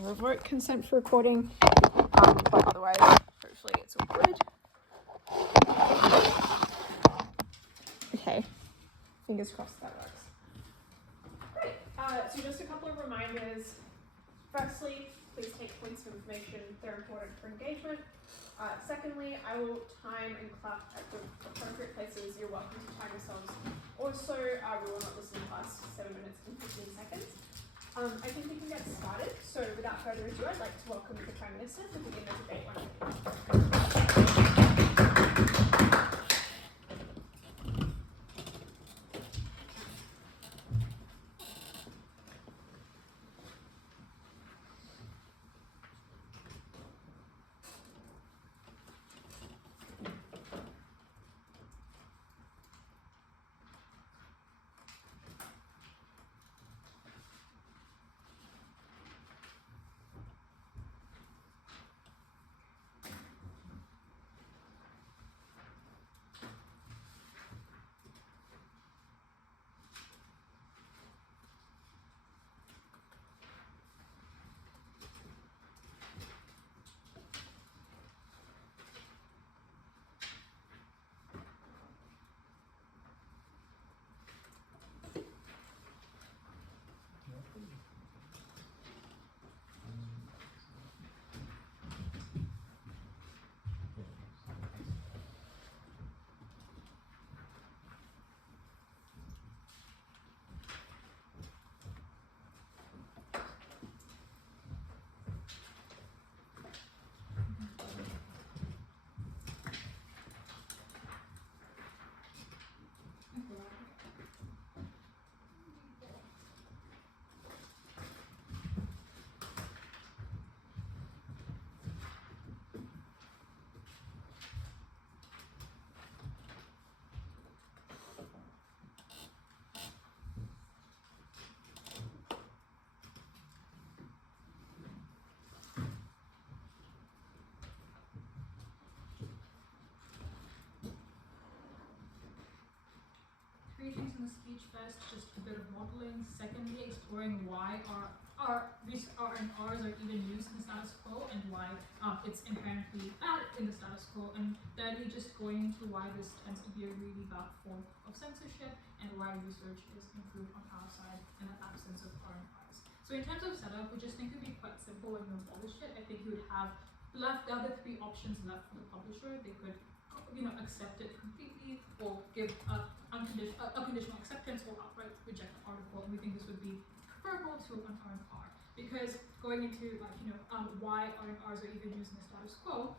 to revoke consent for recording, but otherwise, hopefully it's all good. Okay, fingers crossed that works. Great, so just a couple of reminders. Firstly, please take points of information, they're important for engagement. Secondly, I will time and clap at the appropriate places. You're welcome to time yourselves. Also, we will not listen past 7 minutes and 15 seconds. I think we can get started. So without further ado, I'd like to welcome the Prime Minister to begin the debate one. Three things in the speech. First, just a bit of modeling. Secondly, exploring why these R&Rs are even used in the status quo and why it's inherently bad in the status quo. And thirdly, just going into why this tends to be a really bad form of censorship and why research is improved on our side in the absence of R&Rs. So in terms of setup, we just think it would be quite simple when we abolish it. I think you would have left the other three options left for the publisher. They could accept it completely or give a conditional acceptance or outright reject the article, and we think this would be preferable to an R&R. Because going into why R&Rs are even used in the status quo,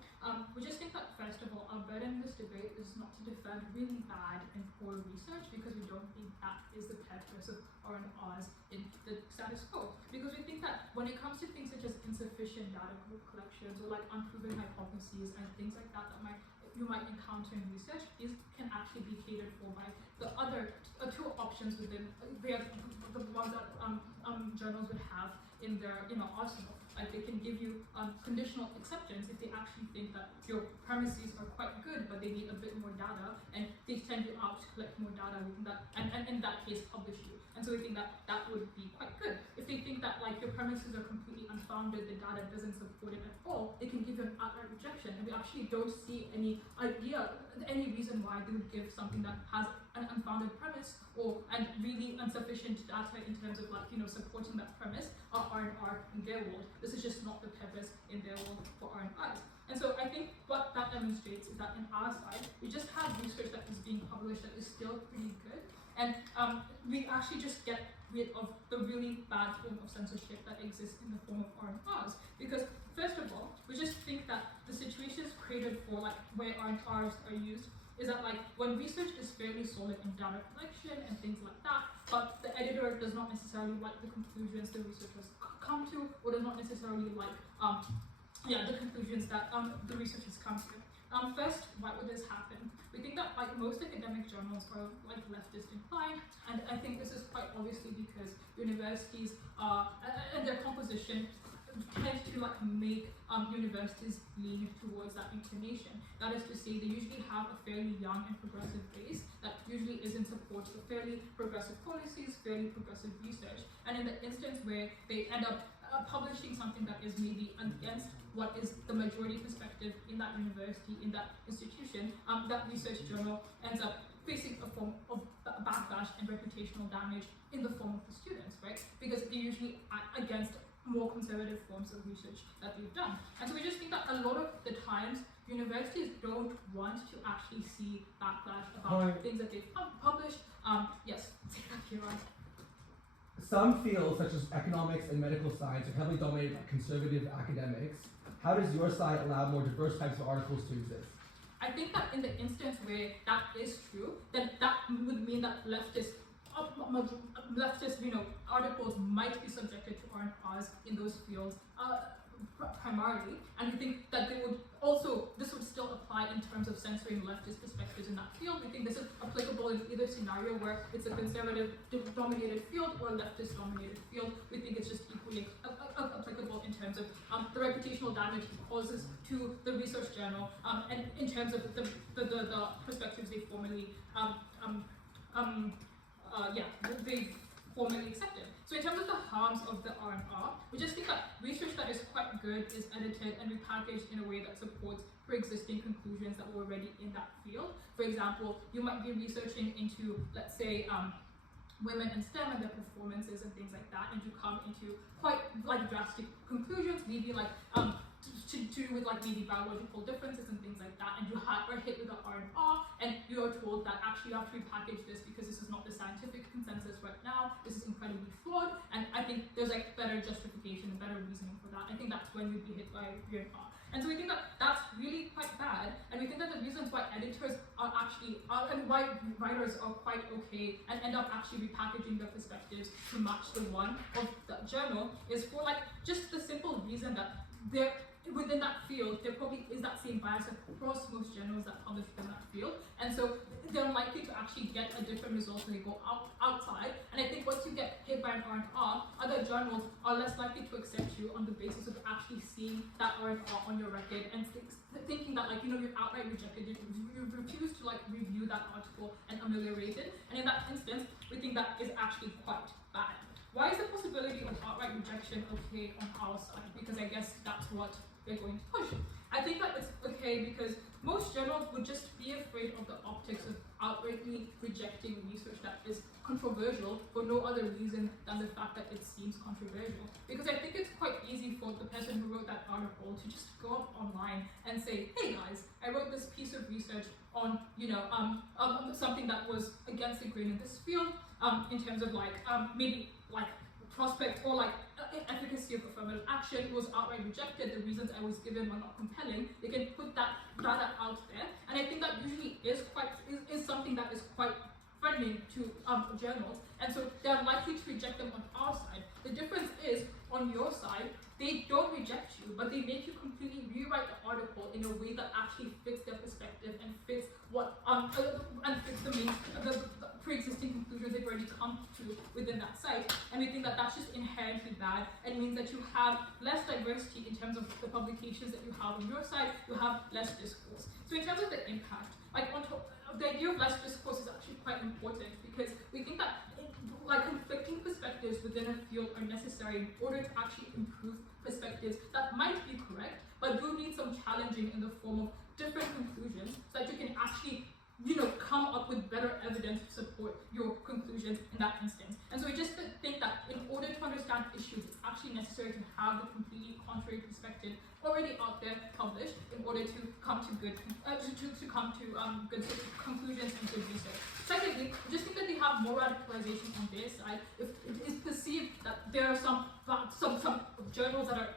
we just think that first of all, our burden in this debate is not to defend really bad and poor research, because we don't think that is the purpose of R&Rs in the status quo. Because we think that when it comes to things such as insufficient data collections or like unproven hypotheses and things like that you might encounter in research, these can actually be catered for by the other two options within the ones that journals would have in their arsenal. Like they can give you conditional acceptance if they actually think that your premises are quite good, but they need a bit more data, and they send you out to collect more data, and in that case publish you. And so we think that that would be quite good. If they think that like your premises are completely unfounded, the data doesn't support it at all, they can give you an outright rejection. And we actually don't see any reason why they would give something that has an unfounded premise and really insufficient data in terms of supporting that premise R&R in their world. This is just not the purpose in their world for R&Rs. And so I think what that demonstrates is that in our side, we just have research that is being published that is still pretty good. And we actually just get rid of the really bad form of censorship that exists in the form of R&Rs. Because first of all, we just think that the situations created for where R&Rs are used is that when research is fairly solid in data collection and things like that, but the editor does not necessarily like the conclusions the researchers come to, or does not necessarily like the conclusions that the researchers come to. First, why would this happen? We think that most academic journals are leftist inclined, and I think this is quite obviously because universities and their composition tend to make universities lean towards that inclination. That is to say, they usually have a fairly young and progressive base that usually is in support of fairly progressive policies, fairly progressive research. And in the instance where they end up publishing something that is maybe against what is the majority perspective in that university, in that institution, that research journal ends up facing a form of backlash and reputational damage in the form of the students, right? Because they're usually against more conservative forms of research that they've done. And so we just think that a lot of the times universities don't want to actually see backlash about things that they've published. Yes, you're right. Some fields, such as economics and medical science, are heavily dominated by conservative academics. How does your site allow more diverse types of articles to exist? I think that in the instance where that is true, then that would mean that leftist, articles might be subjected to R&Rs in those fields primarily, and we think that they would also, this would still apply in terms of censoring leftist perspectives in that field. We think this is applicable in either scenario where it's a conservative dominated field or a leftist dominated field. We think it's just equally applicable in terms of the reputational damage it causes to the research journal, and in terms of the perspectives they formally they formally accepted. So in terms of the harms of the R&R, we just think that research that is quite good is edited and repackaged in a way that supports pre-existing conclusions that were already in that field. For example, you might be researching into, let's say, women in STEM and their performances and things like that, and you come into quite drastic conclusions, maybe to do with maybe biological differences and things like that, and you are hit with the R&R, and you are told that actually you have to repackage this because this is not the scientific consensus right now, this is incredibly flawed, and I think there's better justification and better reasoning for that. I think that's when you'd be hit by R&R. And so we think that that's really quite bad, and we think that the reasons why editors are actually, and why writers are quite okay and end up actually repackaging their perspectives to match the one of the journal is for just the simple reason that they're within that field, there probably is that same bias across most journals that publish within that field, and so they're likely to actually get a different result when they go outside. And I think once you get hit by an R&R, other journals are less likely to accept you on the basis of actually seeing that R&R on your record and thinking that you've outright rejected it, you refuse to review that article and ameliorate it. And in that instance, we think that is actually quite bad. Why is the possibility of outright rejection okay on our side? Because I guess that's what they're going to push. I think that it's okay because most journals would just be afraid of the optics of outrightly rejecting research that is controversial for no other reason than the fact that it seems controversial. Because I think it's quite easy for the person who wrote that article to just go up online and say, hey guys, I wrote this piece of research on something that was against the grain in this field, in terms of maybe prospect or efficacy of affirmative action. It was outright rejected. The reasons I was given were not compelling. They can put that data out there, and I think that usually is something that is quite threatening to journals, and so they're likely to reject them on our side. The difference is on your side, they don't reject you, but they make you completely rewrite the article in a way that actually fits their perspective and fits what and fits the pre-existing conclusions they've already come to within that site. And we think that that's just inherently bad and means that you have less diversity in terms of the publications that you have on your side. You have less discourse. So in terms of the impact, the idea of less discourse is actually quite important because we think that conflicting perspectives within a field are necessary in order to actually improve perspectives that might be correct, but do need some challenging in the form of different conclusions so that you can actually come up with better evidence to support your conclusions in that instance. And so we just think that in order to understand issues, it's actually necessary to have the completely contrary perspective already out there published in order to come to good good conclusions and good research. Secondly, we just think that they have more radicalization on their side if it is perceived that there are some journals that are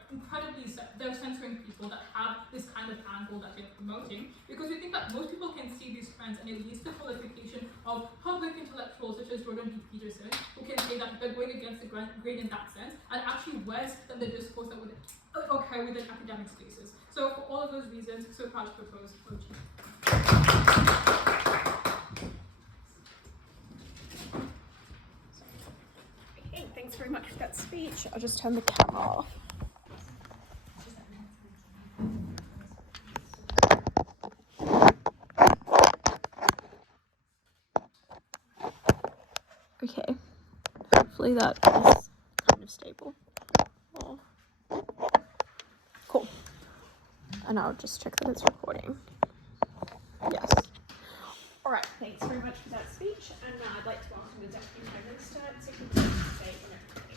they're censoring people that have this kind of angle that they're promoting, because we think that most people can see these trends and it leads to qualification of public intellectuals such as Jordan B. Peterson, who can say that they're going against the grain in that sense and actually worse than the discourse that would occur within academic spaces. So for all of those reasons, so proud to propose OG. Okay, thanks very much for that speech. I'll just turn the camera off. Okay, hopefully that is kind of stable. Well, and I'll just check that it's recording. Yes. All right, thanks very much for that speech, and I'd like to welcome the Deputy Prime Minister to complete the debate whenever ready.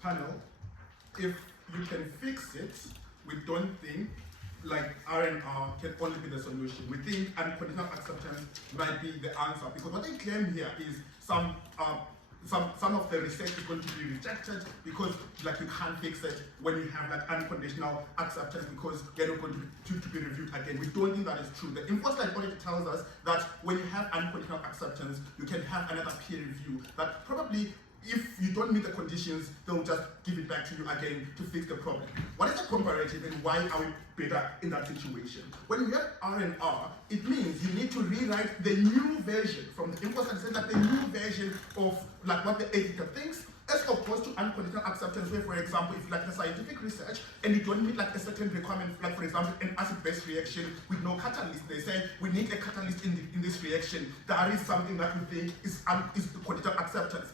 Panel, if you can fix it, we don't think like R&R can only be the solution. We think unconditional acceptance might be the answer, because what they claim here is some of the research is going to be rejected because like you can't fix it when you have like unconditional acceptance because they're not going to be reviewed again. We don't think that is true. The enforcement audit tells us that when you have unconditional acceptance, you can have another peer review that probably, if you don't meet the conditions, they'll just give it back to you again to fix the problem. What is the comparative and why are we better in that situation? When you have R&R, it means you need to rewrite the new version from the enforcement, says that the new version of like what the editor thinks, as opposed to unconditional acceptance, where, for example, if like the scientific research and you don't meet like a certain requirement, like for example, an acid-base reaction with no catalyst, they say we need a catalyst in this reaction. That is something that we think is conditional acceptance.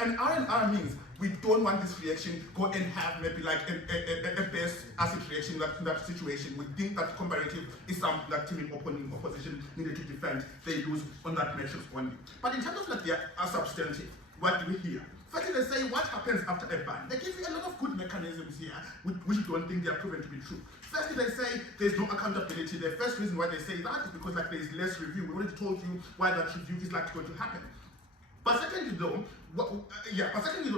And R&R means we don't want this reaction, go and have maybe like a base acid reaction in that situation. We think that comparative is something that team in opposition needed to defend. They lose on that metrics only. But in terms of like their substantive, what do we hear? Firstly, they say what happens after a ban. They give you a lot of good mechanisms here, which don't think they are proven to be true. Firstly, they say there's no accountability. The first reason why they say that is because like there is less review. We already told you why that review is like going to happen. But secondly though,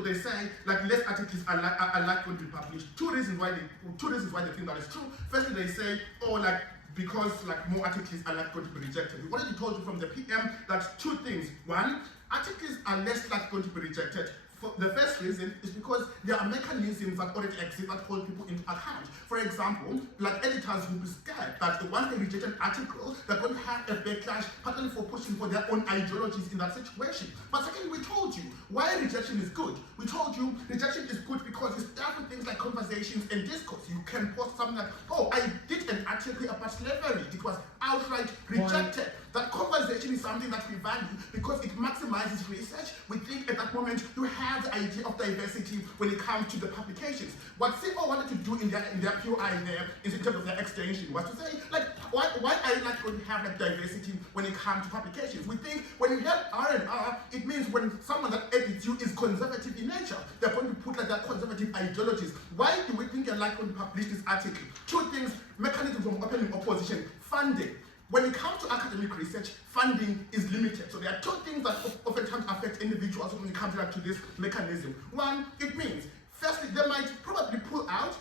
they say like less articles are like going to be published. Two reasons why they think that is true. Firstly, they say, oh, like because like more articles are like going to be rejected. We already told you from the PM that two things. One, articles are less like going to be rejected. The first reason is because there are mechanisms that already exist that hold people into account. For example, like editors will be scared that once they reject an article, they're going to have a backlash, partly for pushing for their own ideologies in that situation. But secondly, we told you why rejection is good. We told you rejection is good because you start with things like conversations and discourse. You can post something like, oh, I did an article about slavery. It was outright rejected. That conversation is something that we value because it maximizes research. We think at that moment you have the idea of diversity when it comes to the publications. What CO wanted to do in their POI there is in terms of their extension was to say, like, why are you not going to have like diversity when it comes to publications? We think when you have R&R, it means when someone that edits you is conservative in nature, they're going to put like that conservative ideologies. Why do we think you're like going to publish this article? Two things, mechanisms of opening opposition, funding. When it comes to academic research, funding is limited. So there are two things that oftentimes affect individuals when it comes to this mechanism. One, it means, firstly, they might probably pull out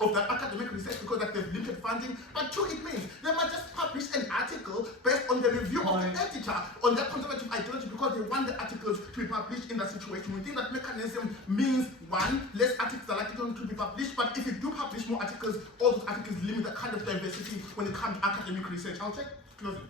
of that academic research because like they've limited funding. But two, it means they might just publish an article based on the review of the editor on their conservative ideology because they want the articles to be published in that situation. We think that mechanism means, one, less articles are likely going to be published, but if you do publish more articles, all those articles limit the kind of diversity when it comes to academic research. I'll check closing.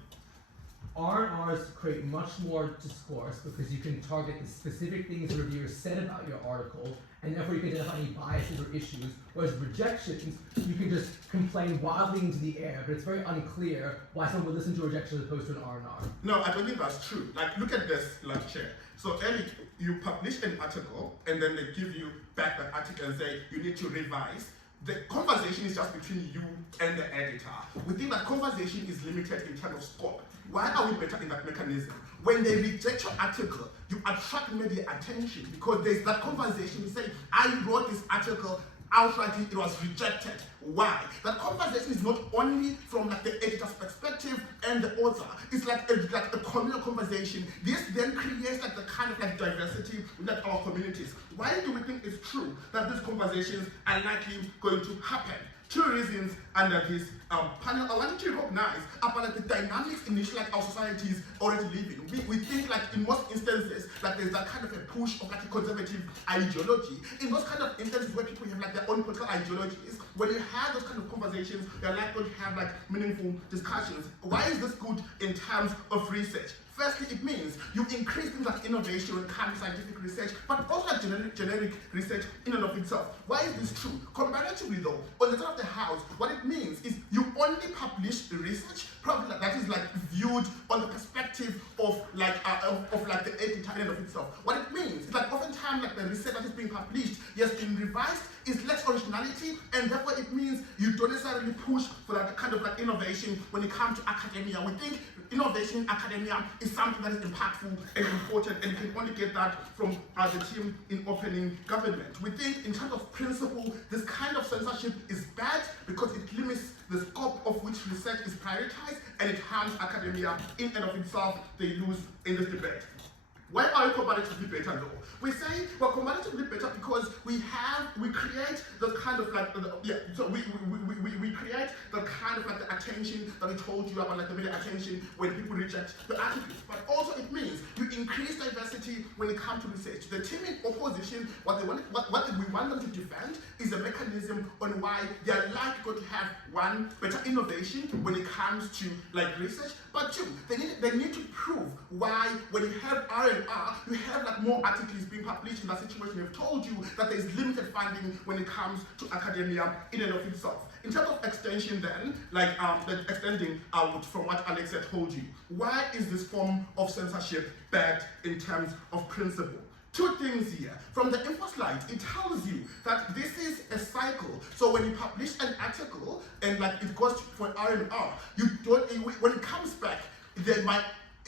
R&Rs create much more discourse because you can target the specific things the reviewer said about your article, and therefore you can identify any biases or issues, whereas rejections, you can just complain wildly into the air, but it's very unclear why someone would listen to a rejection as opposed to an R&R. No, I don't think that's true. Like, look at this lecture. So, Ellie, you publish an article, and then they give you back that article and say, you need to revise. The conversation is just between you and the editor. We think that conversation is limited in terms of scope. Why are we better in that mechanism? When they reject your article, you attract media attention because there's that conversation. You say, I wrote this article, outrightly it was rejected. Why? That conversation is not only from like the editor's perspective and the author. It's like a communal conversation. This then creates like the kind of like diversity in like our communities. Why do we think it's true that these conversations are likely going to happen? Two reasons under this panel I wanted to recognize about the dynamics in which our societies already live in. We think in most instances there's that kind of a push of a conservative ideology. In those kind of instances where people have their own political ideologies, when you have those kind of conversations, you're likely to have meaningful discussions. Why is this good in terms of research? Firstly, it means you increase things like innovation when it comes to scientific research, but also generic research in and of itself. Why is this true? Comparatively though, on the side of the house, what it means is you only publish research probably that is viewed on the perspective of the editor in and of itself. What it means is that oftentimes the research that is being published has been revised, is less originality, and therefore it means you don't necessarily push for that kind of innovation when it comes to academia. We think innovation in academia is something that is impactful and important, and you can only get that from the team in opening government. We think in terms of principle, this kind of censorship is bad because it limits the scope of which research is prioritized, and it harms academia in and of itself. They lose in this debate. Why are we comparatively better though? We say we're comparatively better because we create the kind of we create the kind of the attention that we told you about, the media attention when people reject the articles. But also it means you increase diversity when it comes to research. The team in opposition, what we want them to defend is a mechanism on why they are likely to have one, better innovation when it comes to research, but two, they need to prove why when you have R&R, you have more articles being published in that situation. They've told you that there is limited funding when it comes to academia in and of itself. In terms of extension then, extending out from what Alex had told you, why is this form of censorship bad in terms of principle? Two things here. From the info slide, it tells you that this is a cycle. So when you publish an article and it goes for R&R, when it comes back, they might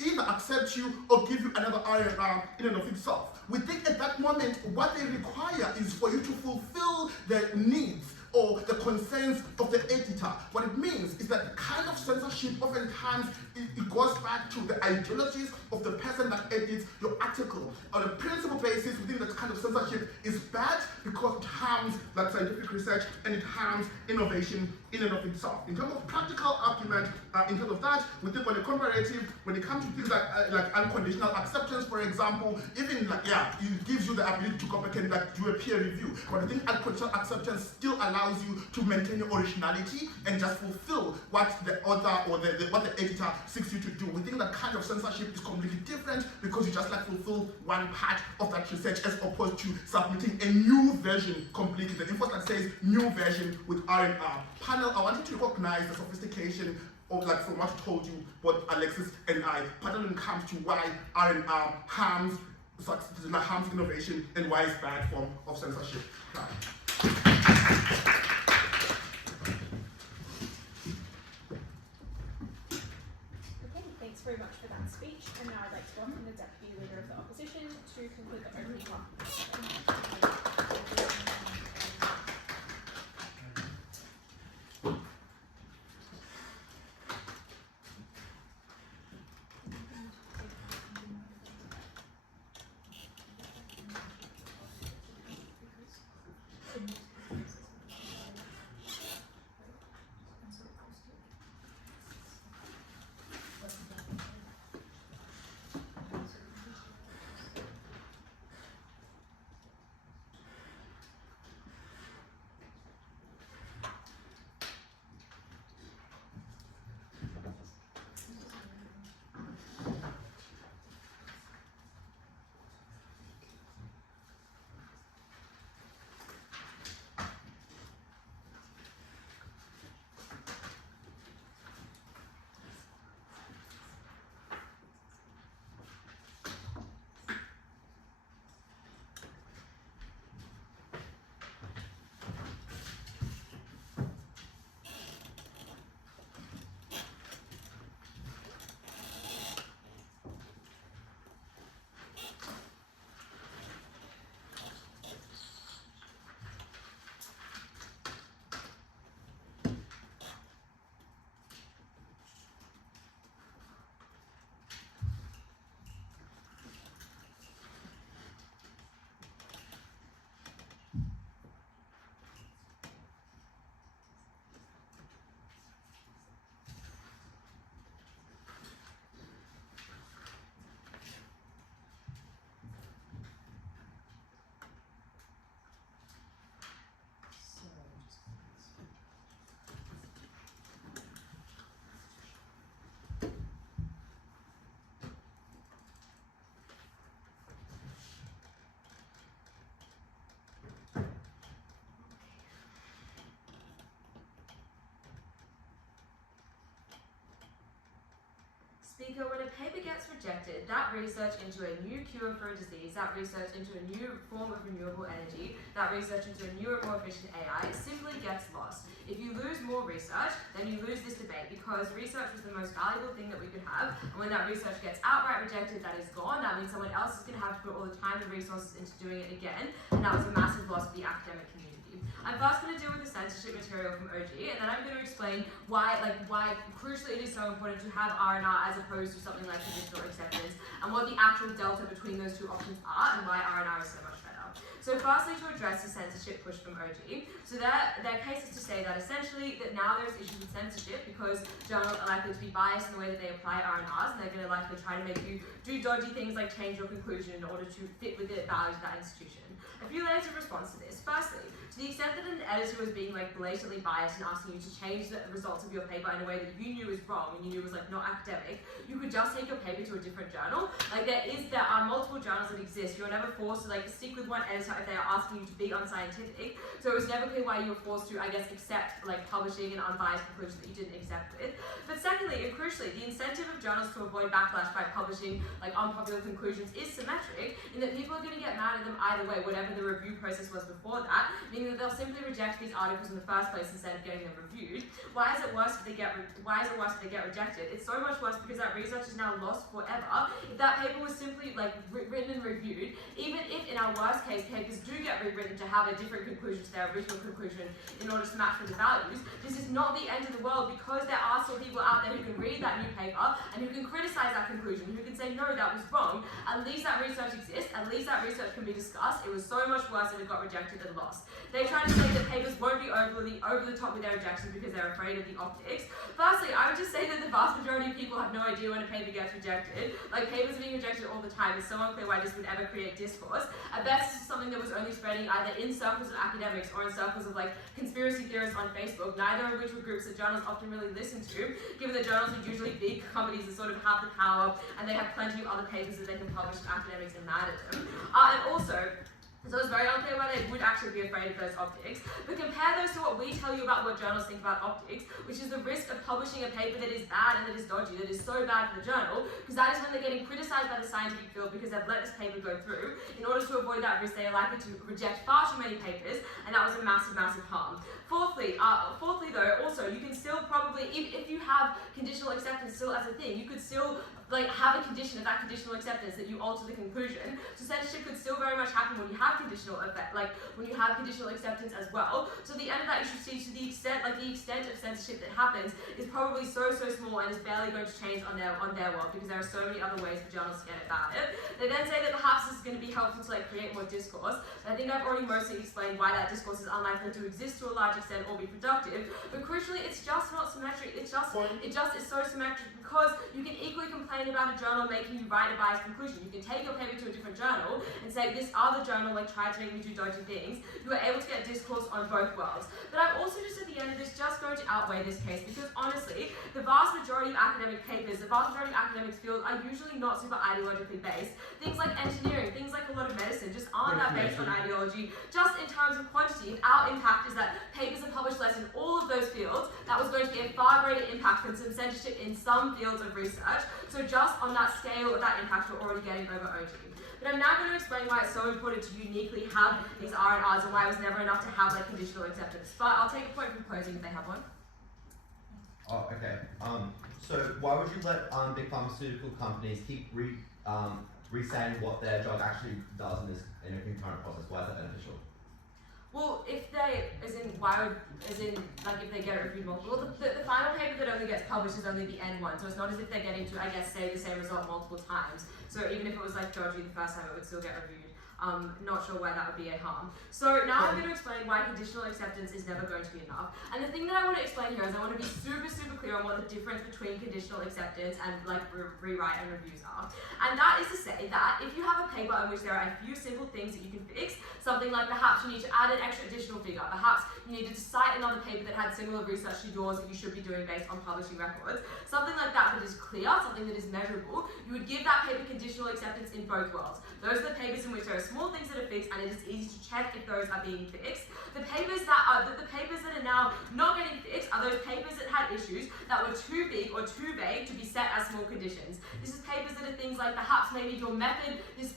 either accept you or give you another R&R in and of itself. We think at that moment, what they require is for you to fulfill the needs or the concerns of the editor. What it means is that kind of censorship oftentimes it goes back to the ideologies of the person that edits your article. On a principle basis, we think that kind of censorship is bad because it harms scientific research and it harms innovation in and of itself. In terms of practical argument, in terms of that, we think on a comparative, when it comes to things like unconditional acceptance, for example, even it gives you the ability to go back and do a peer review. But I think unconditional acceptance still allows you to maintain your originality and just fulfill what the author or what the editor seeks you to do. We think that kind of censorship is completely different because you just fulfill one part of that research as opposed to submitting a new version completely. The info that says new version with R&R. Panel, I want you to recognize the sophistication of from what I told you, both Alexis and I, particularly when it comes to why R&R harms innovation and why it's bad form of censorship. Okay, thanks very much for that speech. And now I'd like to welcome the Deputy Leader of the Opposition to conclude the opening part. Speaker, when a paper gets rejected, that research into a new cure for a disease, that research into a new form of renewable energy, that research into a newer, more efficient AI simply gets lost. If you lose more research, then you lose this debate because research was the most valuable thing that we could have. And when that research gets outright rejected, that is gone. That means someone else is going to have to put all the time and resources into doing it again. And that was a massive loss for the academic community. I'm first going to deal with the censorship material from OG, and then I'm going to explain why crucially it is so important to have R&R as opposed to something like conditional acceptance, and what the actual delta between those two options are, and why R&R is so much better. So firstly, to address the censorship push from OG, so their case is to say that essentially that now there's issues with censorship because journals are likely to be biased in the way that they apply R&Rs, and they're going to likely try to make you do dodgy things like change your conclusion in order to fit with the values of that institution. A few layers of response to this. Firstly, to the extent that an editor was being blatantly biased and asking you to change the results of your paper in a way that you knew was wrong and you knew was not academic, you could just take your paper to a different journal. There are multiple journals that exist. You're never forced to stick with one editor if they are asking you to be unscientific. So it was never clear why you were forced to, accept publishing an unbiased conclusion that you didn't accept with. But secondly, and crucially, the incentive of journals to avoid backlash by publishing unpopular conclusions is symmetric in that people are going to get mad at them either way, whatever the review process was before that, meaning that they'll simply reject these articles in the first place instead of getting them reviewed. Why is it worse if they get rejected? It's so much worse because that research is now lost forever. If that paper was simply written and reviewed, even if in our worst case papers do get rewritten to have a different conclusion to their original conclusion in order to match with the values, this is not the end of the world because there are still people out there who can read that new paper and who can criticize that conclusion, who can say no, that was wrong. At least that research exists, at least that research can be discussed. It was so much worse if it got rejected and lost. They try to say that papers won't be over the top with their rejections because they're afraid of the optics. Firstly, I would just say that the vast majority of people have no idea when a paper gets rejected. Papers are being rejected all the time. It's so unclear why this would ever create discourse. At best, this is something that was only spreading either in circles of academics or in circles of conspiracy theorists on Facebook, neither of which were groups that journals often really listen to, given that journals are usually big companies that sort of have the power and they have plenty of other papers that they can publish to academics and mad at them. And also, so it's very unclear why they would actually be afraid of those optics. But compare those to what we tell you about what journals think about optics, which is the risk of publishing a paper that is bad and that is dodgy, that is so bad for the journal, because that is when they're getting criticized by the scientific field because they've let this paper go through. In order to avoid that risk, they are likely to reject far too many papers, and that was a massive, massive harm. Fourthly though, also, you can still probably, if you have conditional acceptance still as a thing, you could still have a condition of that conditional acceptance that you alter the conclusion. So censorship could still very much happen when you have conditional when you have conditional acceptance as well. So the end of that issue, to the extent of censorship that happens is probably so small and is barely going to change on their world because there are so many other ways for journals to get about it. They then say that perhaps this is going to be helpful to create more discourse. And I think I've already mostly explained why that discourse is unlikely to exist to a large extent or be productive. But crucially, it's just not symmetric. It just is so symmetric because you can equally complain about a journal making you write a biased conclusion. You can take your paper to a different journal and say this other journal tried to make me do dodgy things. You are able to get discourse on both worlds. But I'm also just at the end of this just going to outweigh this case because honestly, the vast majority of academic papers, the vast majority of academic fields are usually not super ideologically based. Things like engineering, things like a lot of medicine just aren't that based on ideology. Just in terms of quantity, if our impact is that papers are published less in all of those fields, that was going to be a far greater impact than some censorship in some fields of research. So just on that scale of that impact, we're already getting over OG. But I'm now going to explain why it's so important to uniquely have these R&Rs and why it was never enough to have conditional acceptance. But I'll take a point from closing if they have one. Oh, okay. So why would you let big pharmaceutical companies keep re-saying what their drug actually does in a concurrent process? Why is that beneficial? Well, if they, if they get it reviewed multiple, the final paper that only gets published is only the end one, so it's not as if they're getting to, say the same result multiple times. So even if it was dodgy the first time, it would still get reviewed. Not sure why that would be a harm. So now I'm going to explain why conditional acceptance is never going to be enough. And the thing that I want to explain here is I want to be super clear on what the difference between conditional acceptance and rewrite and reviews are. And that is to say that if you have a paper in which there are a few simple things that you can fix, something like perhaps you need to add an extra additional figure, perhaps you needed to cite another paper that had similar research to yours that you should be doing based on publishing records, something like that is clear, something that is measurable, you would give that paper conditional acceptance in both worlds. Those are the papers in which there are small things that are fixed, and it is easy to check if those are being fixed. The papers that are now not getting fixed are those papers that had issues that were too big or too vague to be set as small conditions. This is papers that are things like perhaps maybe your method, this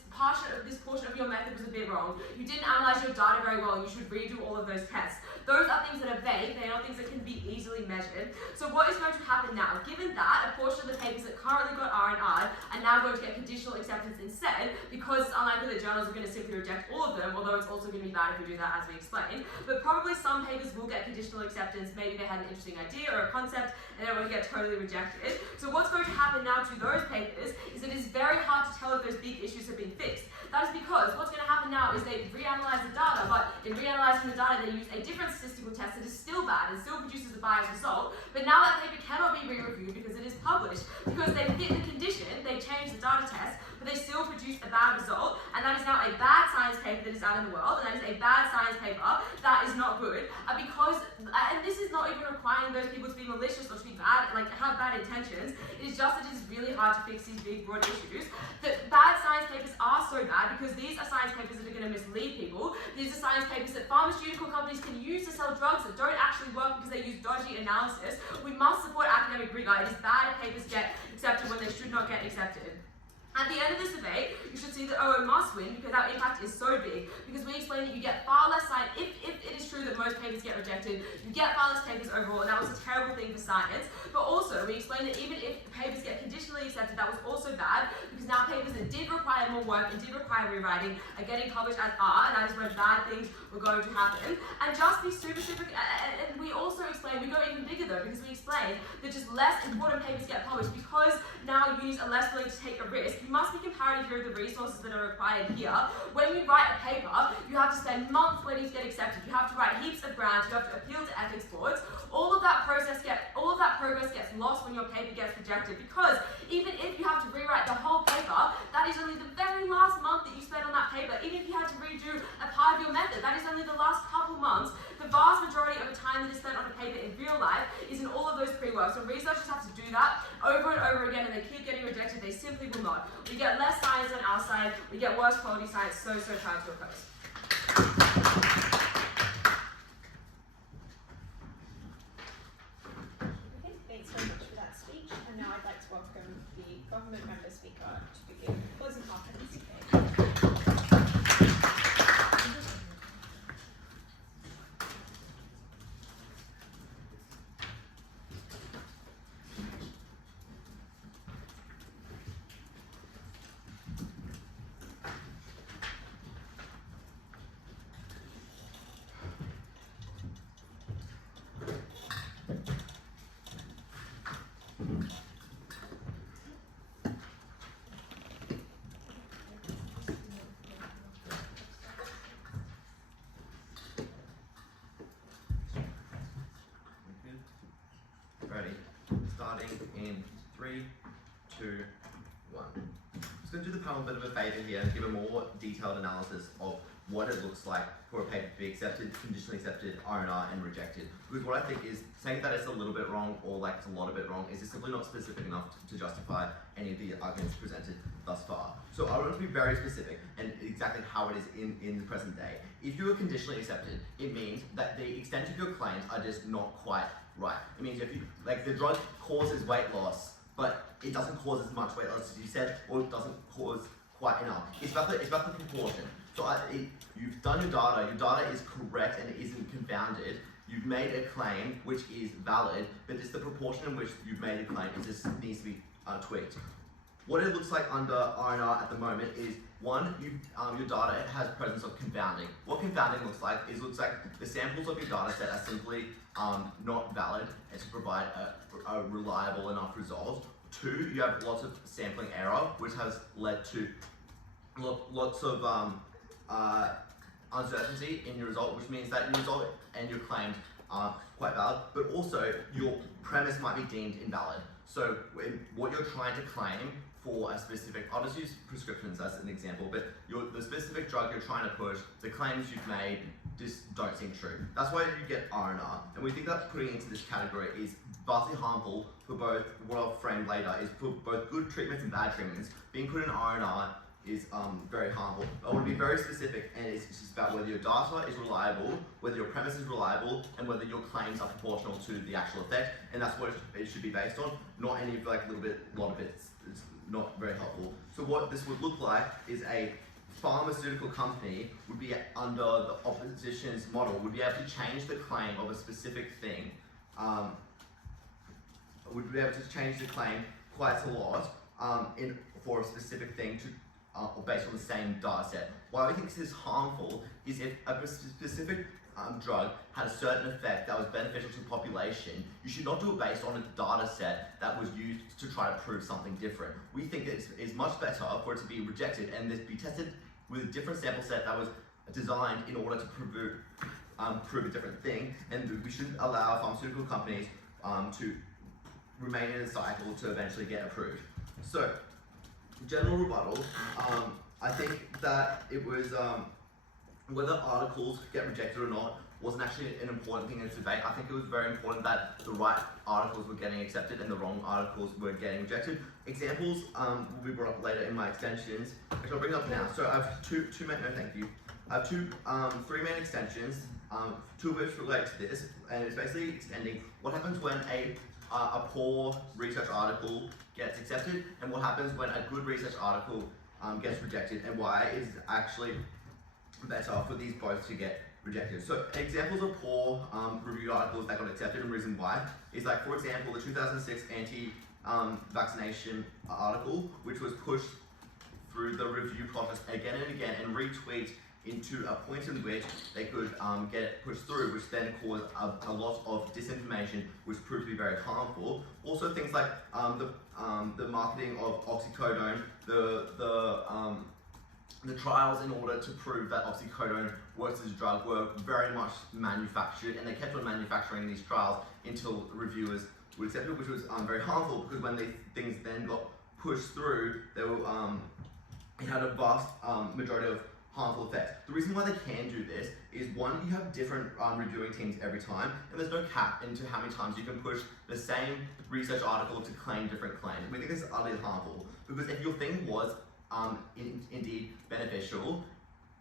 portion of your method was a bit wrong. You didn't analyze your data very well, and you should redo all of those tests. Those are things that are vague, they are not things that can be easily measured. So what is going to happen now? Given that a portion of the papers that currently got R&R'd are now going to get conditional acceptance instead, because it's unlikely that journals are going to simply reject all of them, although it's also going to be bad if we do that, as we explained. But probably some papers will get conditional acceptance. Maybe they had an interesting idea or a concept and they will get totally rejected. So what's going to happen now to those papers is that it is very hard to tell if those big issues have been fixed. That is because what's going to happen now is they reanalyze the data, but in reanalyzing the data they use a different statistical test that is still bad and still produces a biased result, but now that paper cannot be re-reviewed because it is published, because they fit the condition, they change the data test, but they still produce a bad result, and that is now a bad science paper that is out in the world, and that is a bad science paper that is not good, because, and this is not even requiring those people to be malicious or to be bad, like have bad intentions, it is just that it is really hard to fix these big broad issues. That bad science papers are so bad because these are science papers that are going to mislead people. These are science papers that pharmaceutical companies can use to sell drugs that don't actually work because they use dodgy analysis. We must support academic rigor. It is bad if papers get accepted when they should not get accepted. At the end of this debate, you should see that OO must win because our impact is so big. Because we explain that you get far less science, if it is true that most papers get rejected, you get far less papers overall, and that was a terrible thing for science. But also, we explain that even if papers get conditionally accepted, that was also bad, because now papers that did require more work and did require rewriting are getting published as R, and that is when bad things were going to happen. And just be super, and we also explain, we go even bigger though, because we explain that just less important papers get published, because now unis are less willing to take a risk. You must be comparative here of the resources that are required here. When you write a paper, you have to spend months waiting to get accepted. You have to write heaps of grants, you have to appeal to ethics boards. All of that progress gets lost when your paper gets rejected, because even if you have to rewrite the whole paper, that is only the very last month that you spent on that paper. Even if you had to redo a part of your method, that is only the last couple months. The vast majority of the time that is spent on a paper in real life is in all of those pre-works. So researchers have to do that over and over again, and they keep getting rejected. They simply will not. We get less science on our side, we get worse quality science, so hard to oppose. Okay, thanks very much for that speech. And now I'd like to welcome the government member speaker to begin closing comments. Ready? Starting in 3, 2, 1. Just going to do the panel a bit of a favour here and give a more detailed analysis of what it looks like for a paper to be accepted, conditionally accepted, R&R, and rejected. Because what I think is saying that it's a little bit wrong or like it's a lot of it wrong is just simply not specific enough to justify any of the arguments presented thus far. So I want to be very specific and exactly how it is in the present day. If you are conditionally accepted, it means that the extent of your claims are just not quite right. It means if you, like the drug causes weight loss, but it doesn't cause as much weight loss as you said, or it doesn't cause quite enough. It's about the proportion. So you've done your data is correct and it isn't confounded. You've made a claim which is valid, but it's the proportion in which you've made a claim. It just needs to be tweaked. What it looks like under R&R at the moment is, one, your data has presence of confounding. What confounding looks like the samples of your data set are simply not valid and to provide a reliable enough result. 2, you have lots of sampling error, which has led to lots of uncertainty in your result, which means that your result and your claims are quite valid, but also your premise might be deemed invalid. So what you're trying to claim for a specific, I'll just use prescriptions as an example, but the specific drug you're trying to push, the claims you've made just don't seem true. That's why you get R&R. And we think that putting into this category is vastly harmful for both, what I'll frame later, is for both good treatments and bad treatments. Being put in R&R very harmful. I want to be very specific, and it's just about whether your data is reliable, whether your premise is reliable, and whether your claims are proportional to the actual effect, and that's what it should be based on, not any of like lot of bits. It's not very helpful. So what this would look like is a pharmaceutical company would be under the opposition's model, would be able to change the claim of a specific thing, would be able to change the claim quite a lot for a specific thing to based on the same data set. Why we think this is harmful is if a specific drug had a certain effect that was beneficial to the population, you should not do it based on a data set that was used to try to prove something different. We think it's much better for it to be rejected and this be tested with a different sample set that was designed in order to prove a different thing, and we shouldn't allow pharmaceutical companies to remain in a cycle to eventually get approved. So, general rebuttal, I think that it was whether articles get rejected or not wasn't actually an important thing in this debate. I think it was very important that the right articles were getting accepted and the wrong articles were getting rejected. Examples will be brought up later in my extensions. Actually, I'll bring it up now. So I have I have three main extensions, two of which relate to this, and it's basically extending what happens when a poor research article gets accepted, and what happens when a good research article gets rejected, and why it is actually better for these both to get rejected. So examples of poor reviewed articles that got accepted and reason why is like, for example, the 2006 anti-vaccination article, which was pushed through the review process again and again and retweeted into a point in which they could get pushed through, which then caused a lot of disinformation, which proved to be very harmful. Also things like the marketing of oxycodone, the trials in order to prove that oxycodone works as a drug were very much manufactured, and they kept on manufacturing these trials until reviewers would accept it, which was very harmful, because when these things then got pushed through, they were, it had a vast majority of harmful effects. The reason why they can do this is, one, you have different reviewing teams every time, and there's no cap into how many times you can push the same research article to claim different claims. We think this is utterly harmful, because if your thing was indeed beneficial,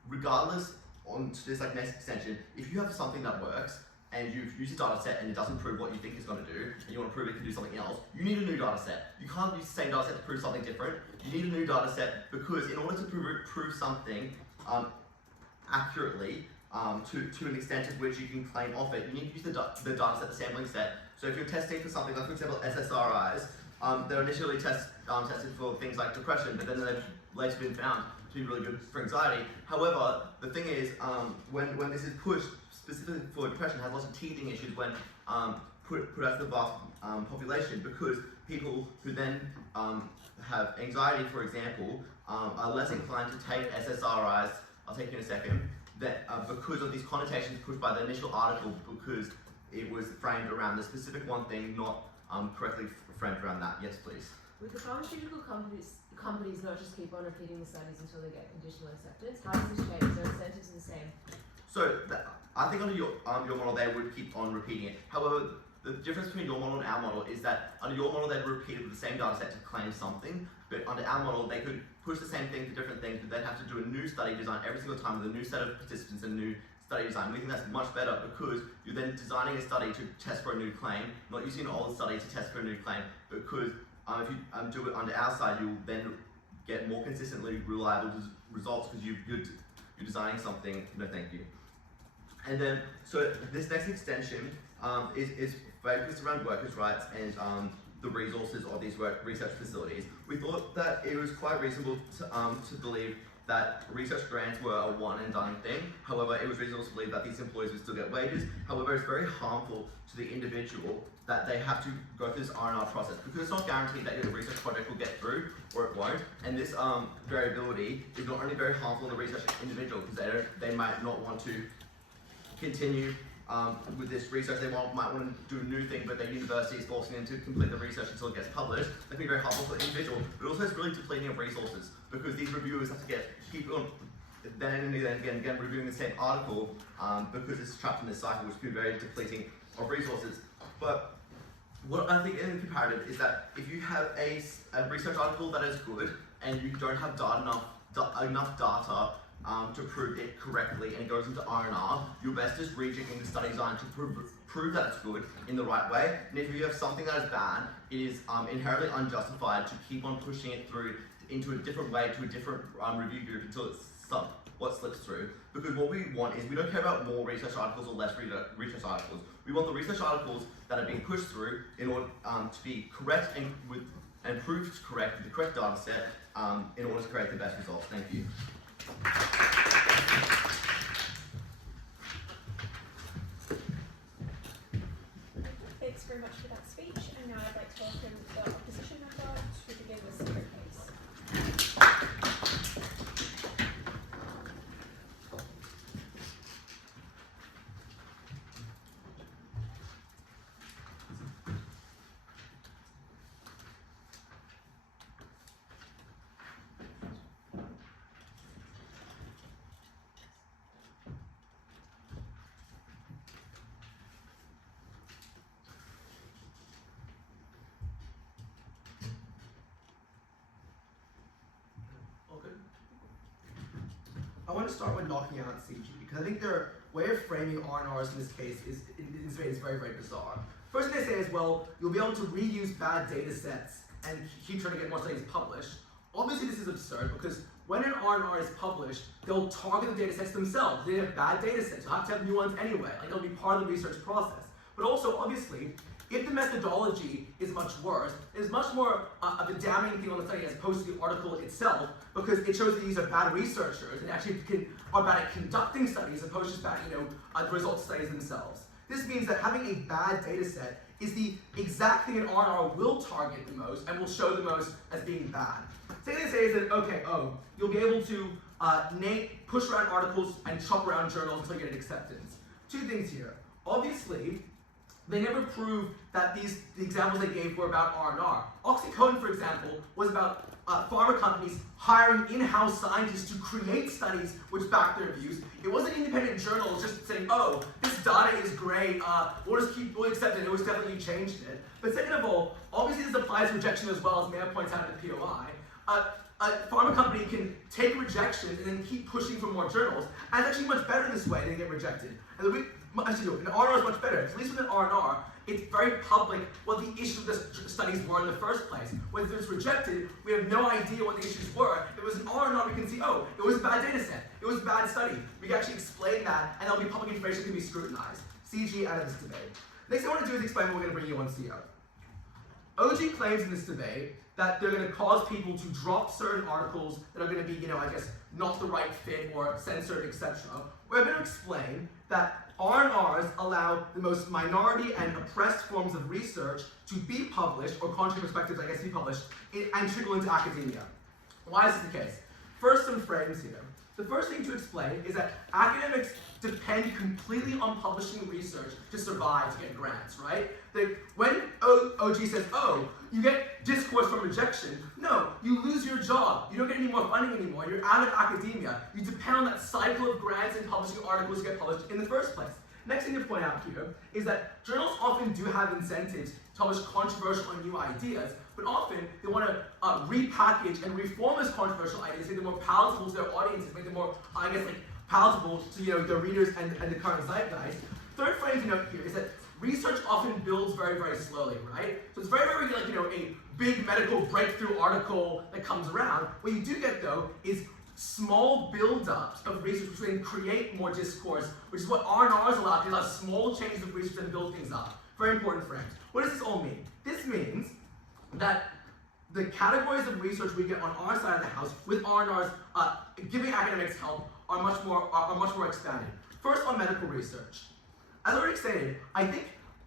regardless on to this like next extension, if you have something that works and you've used a data set and it doesn't prove what you think it's going to do, and you want to prove it can do something else, you need a new data set. You can't use the same data set to prove something different. You need a new data set, because in order to prove something accurately to an extent of which you can claim off it, you need to use the data set, the sampling set. So if you're testing for something like, for example, SSRIs, they're initially tested for things like depression, but then they've later been found to be really good for anxiety. However, the thing is, when this is pushed specifically for depression, it has lots of teething issues when put out to the vast population, because people who then have anxiety, for example, are less inclined to take SSRIs, I'll take you in a second, that because of these connotations pushed by the initial article, because it was framed around the specific one thing, not correctly framed around that. Yes, please. Would the pharmaceutical companies not just keep on repeating the studies until they get conditional acceptance? How does this change? Their incentives are the same. So I think under your model they would keep on repeating it. However, the difference between your model and our model is that under your model they'd repeat it with the same data set to claim something, but under our model they could push the same thing for different things, but they'd have to do a new study design every single time with a new set of participants and a new study design. We think that's much better, because you're then designing a study to test for a new claim, not using an old study to test for a new claim, because if you do it under our side, you'll then get more consistently reliable results, because you're designing something. No, thank you. And then, so this next extension is focused around workers' rights and the resources of these research facilities. We thought that it was quite reasonable to believe that research grants were a one and done thing. However, it was reasonable to believe that these employees would still get wages. However, it's very harmful to the individual that they have to go through this R&R process, because it's not guaranteed that your research project will get through or it won't. And this variability is not only very harmful to the research individual, because they might not want to continue with this research. They might want to do a new thing, but their university is forcing them to complete the research until it gets published. That can be very harmful for the individual, but also it's really depleting of resources, because these reviewers have to keep on then and again reviewing the same article, because it's trapped in this cycle, which can be very depleting of resources. But what I think in the comparative is that if you have a research article that is good and you don't have enough data to prove it correctly and it goes into R&R, you're best just rejecting the study design to prove that it's good in the right way. And if you have something that is bad, it is inherently unjustified to keep on pushing it through into a different way to a different review group until it's what slips through. Because what we want is, we don't care about more research articles or less research articles. We want the research articles that are being pushed through in order to be correct and proved correct with the correct data set in order to create the best results. Thank you. Thanks very much for that speech, and now I'd like to welcome the opposition member to begin the secret case. I want to start by knocking out CG, because I think their way of framing R&Rs in this case is very, very bizarre. First thing they say is, well, you'll be able to reuse bad data sets and keep trying to get more studies published. Obviously this is absurd, because when an R&R is published, they'll target the data sets themselves. They have bad data sets, you'll have to have new ones anyway, like it'll be part of the research process. But also, obviously, if the methodology is much worse, it's much more of a damning thing on the study as opposed to the article itself, because it shows that these are bad researchers and actually are bad at conducting studies as opposed to just bad, the results of studies themselves. This means that having a bad data set is the exact thing an R&R will target the most and will show the most as being bad. Second thing they say is that, okay, you'll be able to push around articles and chop around journals until you get an acceptance. Two things here. Obviously, they never proved that the examples they gave were about R&R. Oxycodone, for example, was about pharma companies hiring in-house scientists to create studies which back their views. It wasn't independent journals just saying, oh, this data is great, we'll accept it, it was definitely changed it. But second of all, obviously this applies to rejection as well, as Maya points out in the POI. A pharma company can take rejections and then keep pushing for more journals, and it's actually much better this way than get rejected. And an R&R is much better. At least with an R&R, it's very public what the issues of the studies were in the first place. When it's rejected, we have no idea what the issues were. If it was an R&R, we can see, oh, it was a bad data set. It was a bad study. We can actually explain that, and there'll be public information that can be scrutinized. CG out of this debate. Next thing I want to do is explain what we're going to bring you on CO. OG claims in this debate that they're going to cause people to drop certain articles that are going to be, not the right fit or censored, etc. We're going to explain that R&Rs allow the most minority and oppressed forms of research to be published, or contrary perspectives, I guess, to be published, and trickle into academia. Why is this the case? First, some frames here. The first thing to explain is that academics depend completely on publishing research to survive, to get grants, right? When OG says, oh, you get discourse from rejection, no, you lose your job. You don't get any more funding anymore. You're out of academia. You depend on that cycle of grants and publishing articles to get published in the first place. Next thing to point out here is that journals often do have incentives to publish controversial and new ideas, but often they want to repackage and reform those controversial ideas, make them more palatable to their audiences, make them more, palatable to their readers and the current zeitgeist. Third frame to note here is that research often builds very, very slowly, right? So it's very, very a big medical breakthrough article that comes around. What you do get though is small build-ups of research which then create more discourse, which is what R&Rs allow. They allow small changes of research and build things up. Very important frames. What does this all mean? This means that the categories of research we get on our side of the house with R&Rs giving academics help are much more expanded. First, on medical research. As already stated, I think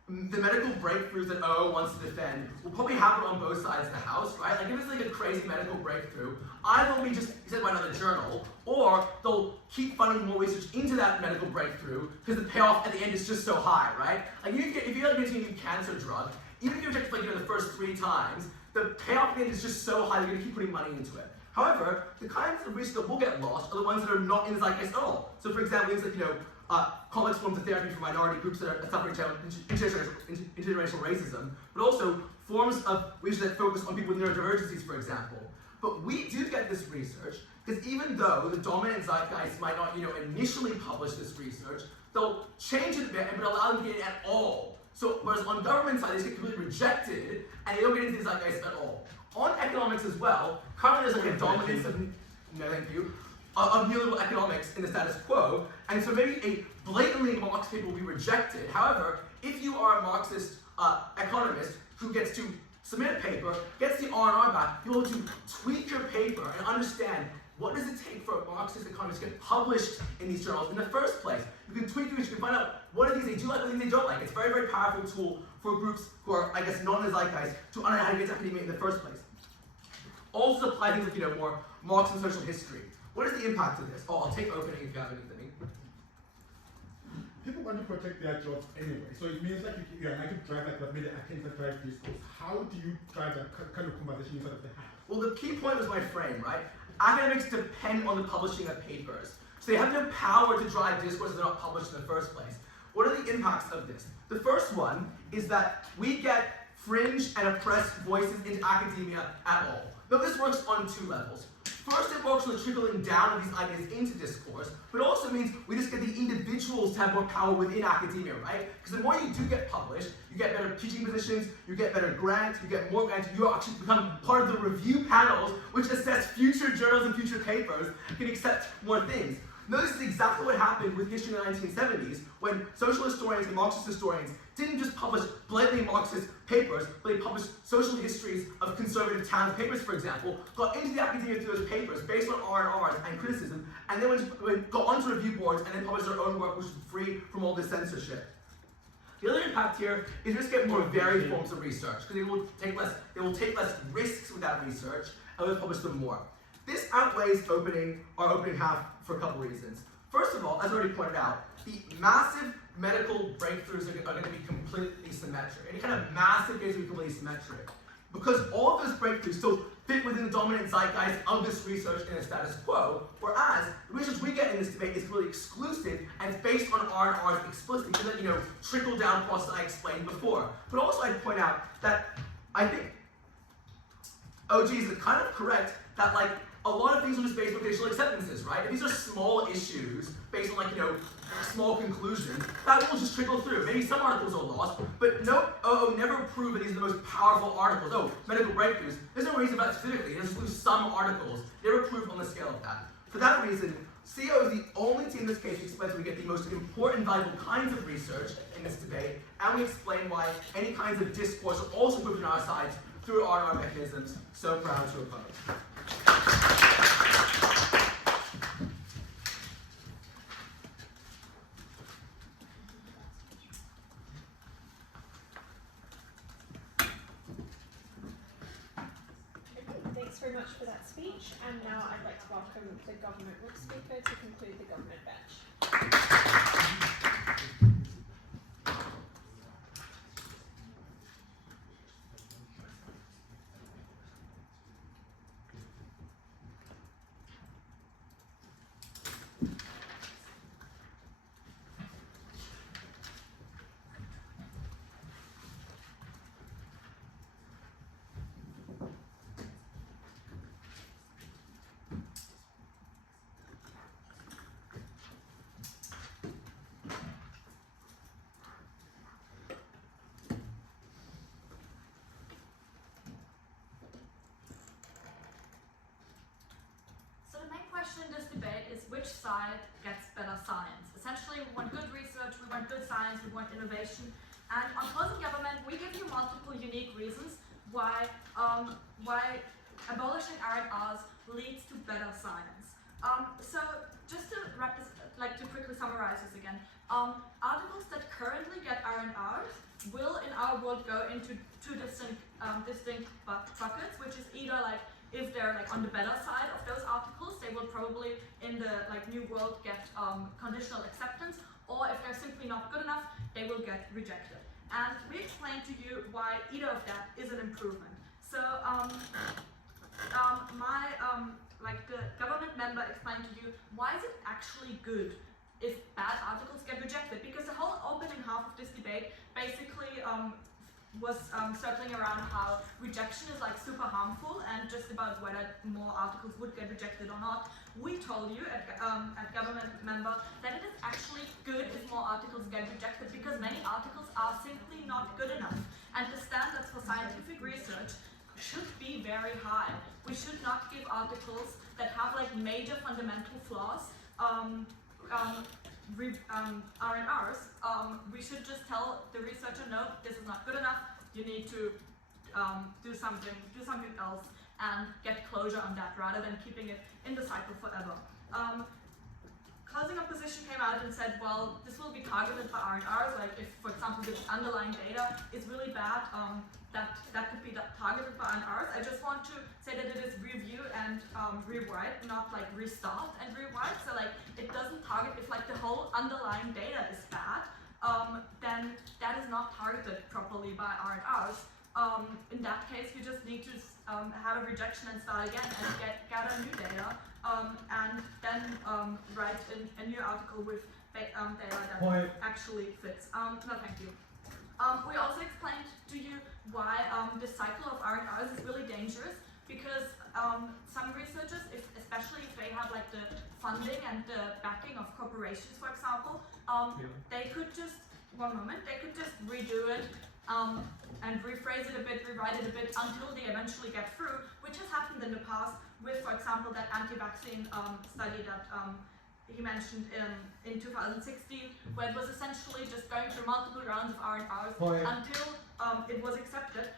the medical breakthroughs that OO wants to defend will probably happen on both sides of the house, right? Like if it's a crazy medical breakthrough, either it'll be just said by another journal, or they'll keep funding more research into that medical breakthrough because the payoff at the end is just so high, right? Like if you're getting a new cancer drug, even if you reject the first 3 times, the payoff at the end is just so high they're going to keep putting money into it. However, the kinds of research that will get lost are the ones that are not in the zeitgeist at all. So for example, things like complex forms of therapy for minority groups that are suffering intergenerational racism, but also forms of research that focus on people with neurodivergencies, for example. But we do get this research Because even though the dominant zeitgeist might not, initially publish this research, they'll change it a bit and allow them to get it at all. So whereas on government side, they just get completely rejected and they don't get into the zeitgeist at all. On economics as well, currently there's like a dominance of, of neoliberal economics in the status quo, and so maybe a blatantly Marxist paper will be rejected. However, if you are a Marxist economist who gets to submit a paper, gets the R&R back, you're able to tweak your paper and understand what does it take for a Marxist economist to get published in these journals in the first place. You can tweak it, you can find out what are things they do like, what are things they don't like. It's a very, very powerful tool for groups who are, I guess, not in the zeitgeist to understand how to get to academia in the first place. Also apply things like, more Marxist social history. What is the impact of this? Oh, I'll take opening if you have anything. People want to protect their jobs anyway, so it means like you are like to drive like maybe I can drive discourse. How do you drive that kind of conversation inside of the house? Well, the key point was my frame, right? Academics depend on the publishing of papers. So they have no power to drive discourse if they're not published in the first place. What are the impacts of this? The first one is that we get fringe and oppressed voices into academia at all. Now this works on two levels. First, it works on the trickling down of these ideas into discourse, but it also means we just get the individuals to have more power within academia, right? Because the more you do get published, you get better teaching positions, you get better grants, you get more grants, you actually become part of the review panels, which assess future journals and future papers, can accept more things. Notice this is exactly what happened with history in the 1970s, when social historians and Marxist historians didn't just publish blatantly Marxist papers, but they published social histories of conservative towns papers, for example, got into the academia through those papers based on R&Rs and criticism, and then got onto review boards and then published their own work, which was free from all this censorship. The other impact here is just get more varied forms of research, because they will take less risks with that research, and will publish them more. This outweighs our opening half for a couple reasons. First of all, as I already pointed out, the massive medical breakthroughs are going to be completely symmetric. Any kind of massive case will be completely symmetric. Because all of those breakthroughs still fit within the dominant zeitgeist of this research in the status quo, whereas the research we get in this debate is really exclusive and it's based on R&Rs explicitly, because that, trickle down process I explained before. But also I'd point out that I think OG is kind of correct that a lot of things are just based on conditional acceptances, right? If these are small issues based on small conclusions, that will just trickle through. Maybe some articles are lost, but never prove that these are the most powerful articles. Oh, medical breakthroughs. There's no reason about it specifically. They just lose some articles. Never proof on the scale of that. For that reason, CO is the only team in this case who explains we get the most important, valuable kinds of research in this debate, and we explain why any kinds of discourse are also proved on our sides through R&R mechanisms. So proud to oppose. Thanks very much for that speech, and now I'd like to welcome the government group speaker to conclude the government bench. In this debate is which side gets better science. Essentially, we want good research, we want good science, we want innovation. And on Opposing Government, we give you multiple unique reasons why abolishing R&Rs leads to better science. So just to wrap this, to quickly summarize this again, articles that currently get R&Rs will, in our world, go into two distinct buckets, which is either if they're on the better side of those articles, they will probably in the new world get conditional acceptance, or if they're simply not good enough, they will get rejected. And we explained to you why either of that is an improvement. So the government member explained to you why is it actually good if bad articles get rejected, because the whole opening half of this debate basically circling around how rejection is like super harmful and just about whether more articles would get rejected or not. We told you at Government Member that it is actually good if more articles get rejected because many articles are simply not good enough. And the standards for scientific research should be very high. We should not give articles that have like major fundamental flaws R&Rs. We should just tell the researcher, no, this is not good enough. You need to do something else and get closure on that rather than keeping it in the cycle forever. Closing opposition came out and said, well, this will be targeted by R&Rs, like if, for example, the underlying data is really bad, that could be targeted by R&Rs. I just want to say that it is review and rewrite, not like restart and rewrite. So like it doesn't target if like the whole underlying data is bad, then that is not targeted properly by R&Rs. In that case, you just need to have a rejection and start again and gather new data and then write a new article with data that actually fits. No, thank you. We also explained to you why the cycle of R&Rs is really dangerous because some researchers, especially if they have like the funding and the backing of corporations, for example, they could just, they could just redo it and rephrase it a bit, rewrite it a bit until they eventually get through, which has happened in the past with, for example, that anti-vaccine study that he mentioned in 2016, where it was essentially just going through multiple rounds of R&Rs until it was accepted,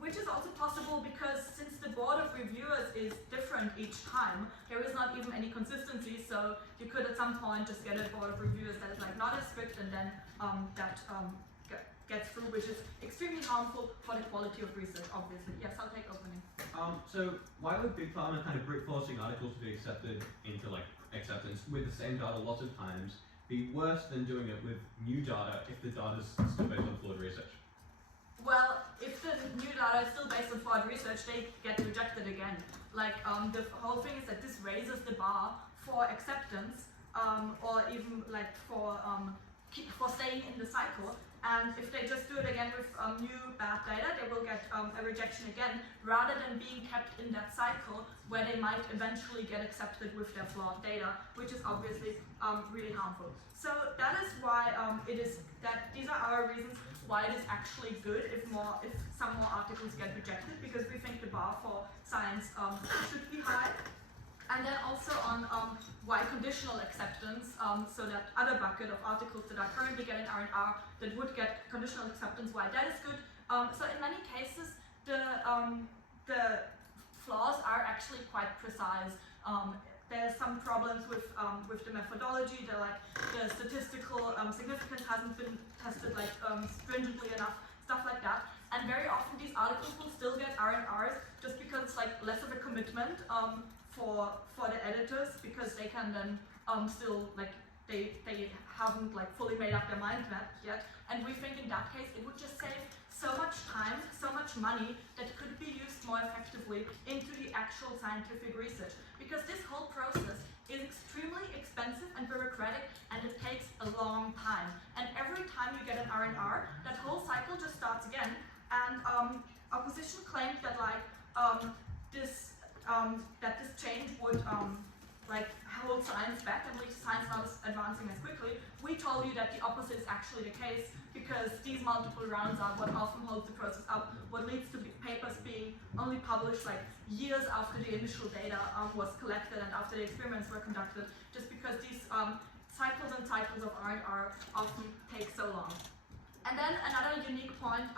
which is also possible because since the board of reviewers is different each time, there is not even any consistency, so you could at some point just get a board of reviewers that is like not as strict and then gets through, which is extremely harmful for the quality of research, obviously. Yes, I'll take opening. So why would Big Pharma kind of brute forcing articles to be accepted into like acceptance with the same data lots of times be worse than doing it with new data if the data is still based on flawed research? Well, if the new data is still based on flawed research, they get rejected again. Like the whole thing is that this raises the bar for acceptance, or even like for staying in the cycle. And if they just do it again with new bad data, they will get a rejection again, rather than being kept in that cycle where they might eventually get accepted with their flawed data, which is obviously really harmful. So that is why these are our reasons why it is actually good if some more articles get rejected, because we think the bar for science should be high. And then also on why conditional acceptance, so that other bucket of articles that are currently getting R&R that would get conditional acceptance, why that is good. So in many cases, the flaws are actually quite precise. There's some problems with the methodology. The statistical significance hasn't been tested like stringently enough, stuff like that. And very often these articles will still get R&Rs just because it's like less of a commitment for the editors, because they can then still like they haven't like fully made up their mind yet. And we think in that case it would just save so much time, so much money that could be used more effectively into the actual scientific research, because this whole process is extremely expensive and bureaucratic, and it takes a long time. And every time you get an R&R, that whole cycle just starts again. And opposition claimed that like this change would like hold science back and lead to science not advancing as quickly. We told you that the opposite is actually the case, because these multiple rounds are what often holds the process up, what leads to papers being only published like years after the initial data was collected and after the experiments were conducted, just because these cycles and cycles of R&R often take so long. And then another unique point,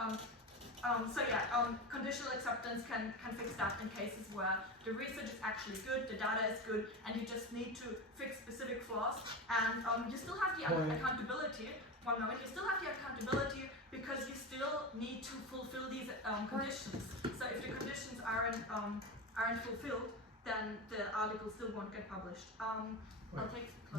conditional acceptance can fix that in cases where the research is actually good, the data is good, and you just need to fix specific flaws. And you still have the accountability. You still have the accountability because you still need to fulfill these conditions. So if the conditions aren't fulfilled, then the article still won't get published.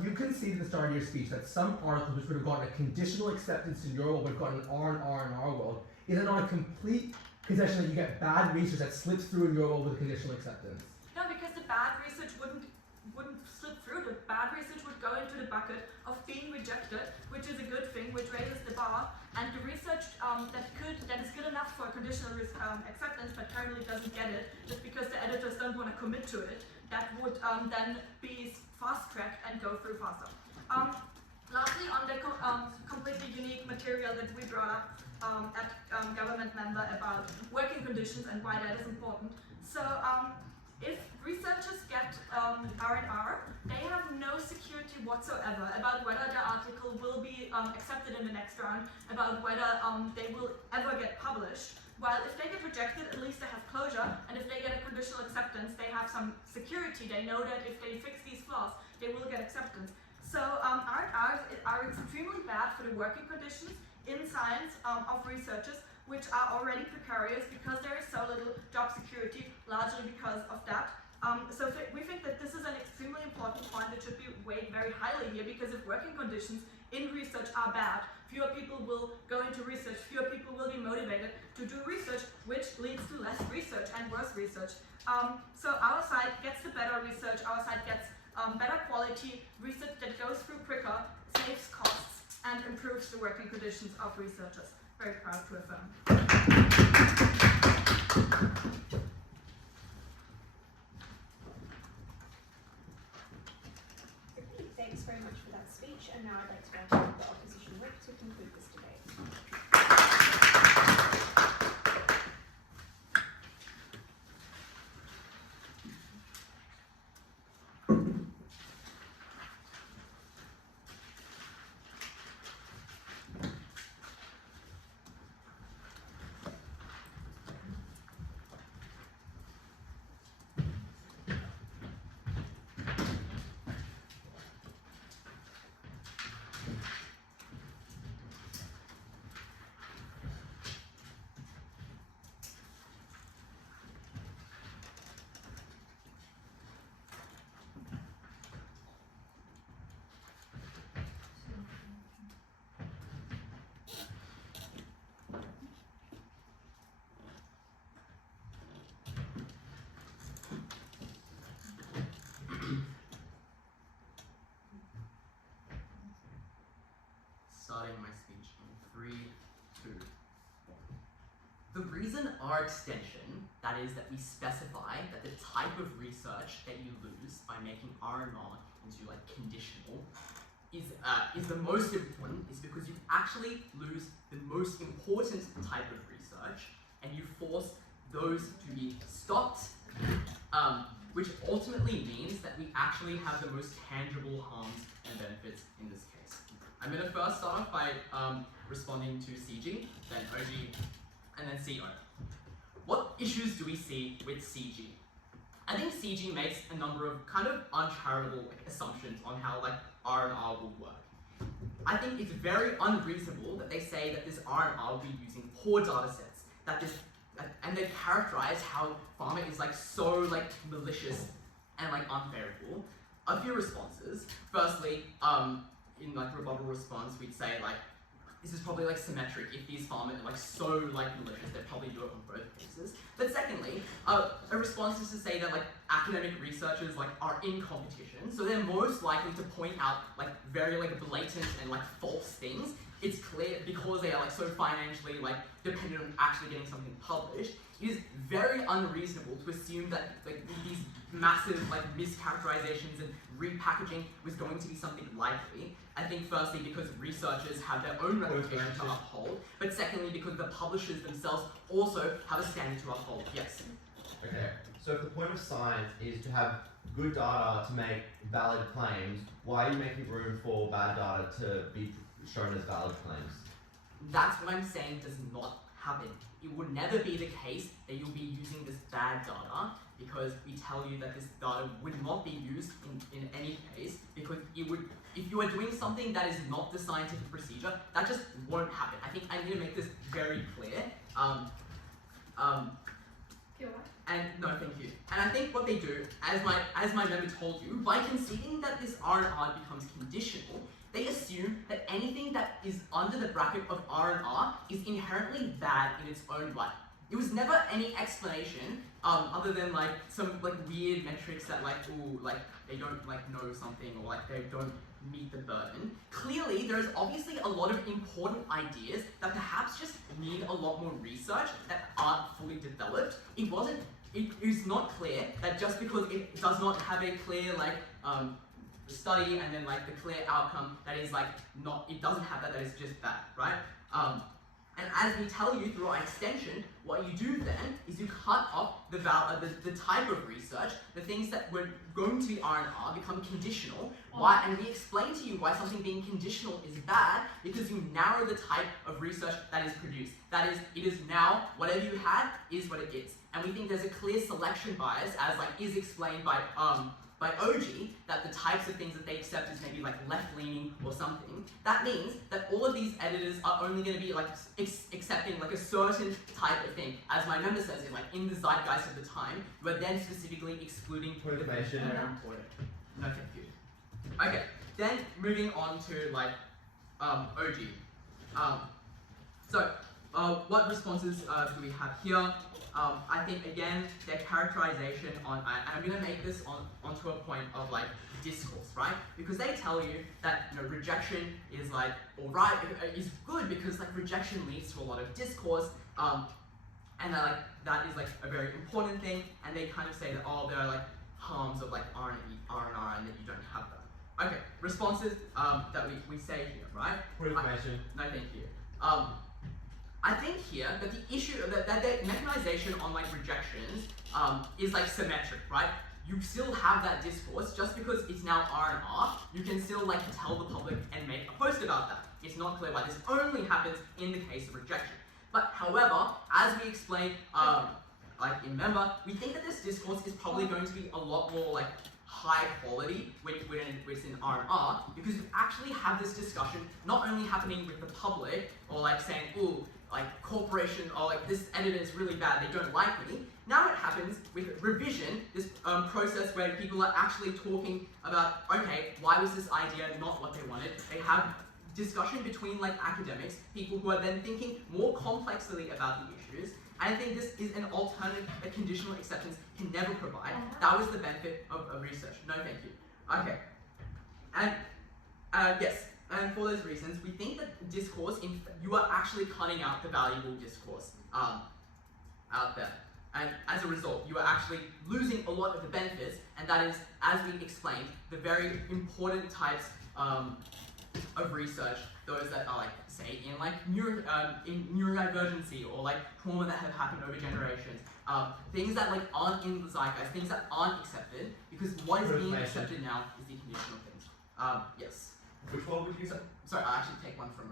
You conceded at the start of your speech that some articles which would have gotten a conditional acceptance in your world would have gotten an R in our world. Is it not a complete concession that you get bad research that slips through in your world with a conditional acceptance? No, because the bad research wouldn't slip through. The bad research would go into the bucket of being rejected, which is a good thing, which raises the bar. and the research that is good enough for conditional acceptance but currently doesn't get it just because the editors don't want to commit to it, that would then be fast-tracked and go through faster. Lastly, on the completely unique material that we brought up at government member about working conditions and why that is important. So if researchers get R&R, they have no security whatsoever about whether their article will be accepted in the next round, about whether they will ever get published. While if they get rejected, at least they have closure, and if they get a conditional acceptance, they have some security. They know that if they fix these flaws, they will get acceptance. So R&Rs are extremely bad for the working conditions in science of researchers, which are already precarious because there is so little job security, largely because of that. So we think that this is an extremely important point that should be weighed very highly here, because if working conditions in research are bad, fewer people will go into research, fewer people will be motivated to do research, which leads to less research and worse research. So our side gets the better research, our side gets better quality research that goes through quicker, saves costs, and improves the working conditions of researchers. Very proud to affirm. Thanks very much for that speech, and now I'd like to welcome the opposition whip to conclude this debate. Starting my speech in 3, 2, 1. The reason R extension, that is that we specify that the type of research that you lose by making R and R into like conditional is the most important, is because you actually lose the most important type of research and you force those to be stopped, which ultimately means that we actually have the most tangible harms and benefits in this case. I'm going to first start off by responding to CG, then OG, and then CO. What issues do we see with CG? I think CG makes a number of kind of uncharitable assumptions on how like R&R will work. I think it's very unreasonable that they say that this R&R will be using poor data sets, and they characterize how pharma is like so like malicious and like unfavorable. A few responses. Firstly, in like rebuttal response, we'd say like, this is probably like symmetric. If these pharma are like so like malicious, they'd probably do it on both cases. But secondly, a response is to say that like academic researchers like are in competition, so they're most likely to point out like very like blatant and like false things. It's clear because they are like so financially like dependent on actually getting something published. It is very unreasonable to assume that like these massive like mischaracterizations and repackaging was going to be something likely. I think firstly because researchers have their own reputation to uphold, but secondly because the publishers themselves also have a standard to uphold. Yes. Okay, so if the point of science is to have good data to make valid claims, why are you making room for bad data to be shown as valid claims? That's what I'm saying does not happen. It would never be the case that you'll be using this bad data, because we tell you that this data would not be used in any case, because it would, if you are doing something that is not the scientific procedure, that just won't happen. I think I need to make this very clear. And no, thank you. And I think what they do, as my member told you, by conceding that this R&R becomes conditional, they assume that anything that is under the bracket of R&R is inherently bad in its own right. it was never any explanation other than like some like weird metrics that like ooh like they don't like know something or like they don't meet the burden. Clearly, there's obviously a lot of important ideas that perhaps just need a lot more research that aren't fully developed. It is not clear that just because it does not have a clear like study and then like the clear outcome that is like not, it doesn't have that is just bad, right? And as we tell you through our extension, what you do then is you cut off the type of research, the things that were going to be R&R become conditional. Why? And we explain to you why something being conditional is bad, because you narrow the type of research that is produced. That is, it is now, whatever you had is what it is. And we think there's a clear selection bias, as like is explained by OG, that the types of things that they accept is maybe like left-leaning or something. That means that all of these editors are only going to be like accepting like a certain type of thing. As my member says, is like in the zeitgeist of the time, but then specifically excluding the things that are important. No, thank you. Okay, then moving on to like OG. What responses do we have here? I think again, their characterization on, and I'm going to make this onto a point of like discourse, right? Because they tell you that rejection is like alright, is good because like rejection leads to a lot of discourse, and that is like a very important thing. And they kind of say that there are like harms of like R&R and that you don't have that. Okay, responses that we say here, right? For information. No, thank you. I think here that the issue that the mechanization on like rejections is like symmetric, right? You still have that discourse just because it's now R&R. You can still like tell the public and make a post about that. It's not clear why this only happens in the case of rejection. But however, as we explained, like in Member, we think that this discourse is probably going to be a lot more like high quality when it's in R&R, because you actually have this discussion not only happening with the public or like saying, ooh, like corporation or like this editor is really bad, they don't like me. Now it happens with revision, this process where people are actually talking about, okay, why was this idea not what they wanted? They have discussion between like academics, people who are then thinking more complexly about the issues. I think this is an alternative that conditional acceptance can never provide. That was the benefit of research. No, thank you. Okay. And yes, and for those reasons, we think that discourse, you are actually cutting out the valuable discourse out there. And as a result, you are actually losing a lot of the benefits, and that is, as we explained, the very important types of research, those that are like, say, in like neurodivergency or like trauma that have happened over generations, things that like aren't in the zeitgeist, things that aren't accepted, because what is being accepted now is the conditional things. Yes. Which one would you? Sorry, I'll actually take one from.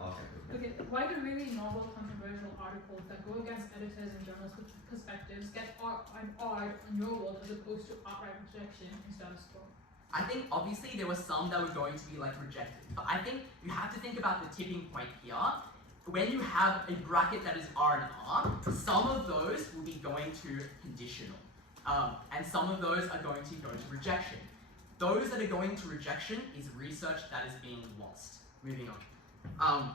Okay, why do really novel, controversial articles that go against editors and journalists' perspectives get an R on your world as opposed to outright rejection in status quo? I think obviously there were some that were going to be like rejected, but I think you have to think about the tipping point here. When you have a bracket that is R&R, some of those will be going to conditional, and some of those are going to go to rejection. Those that are going to rejection is research that is being lost. Moving on.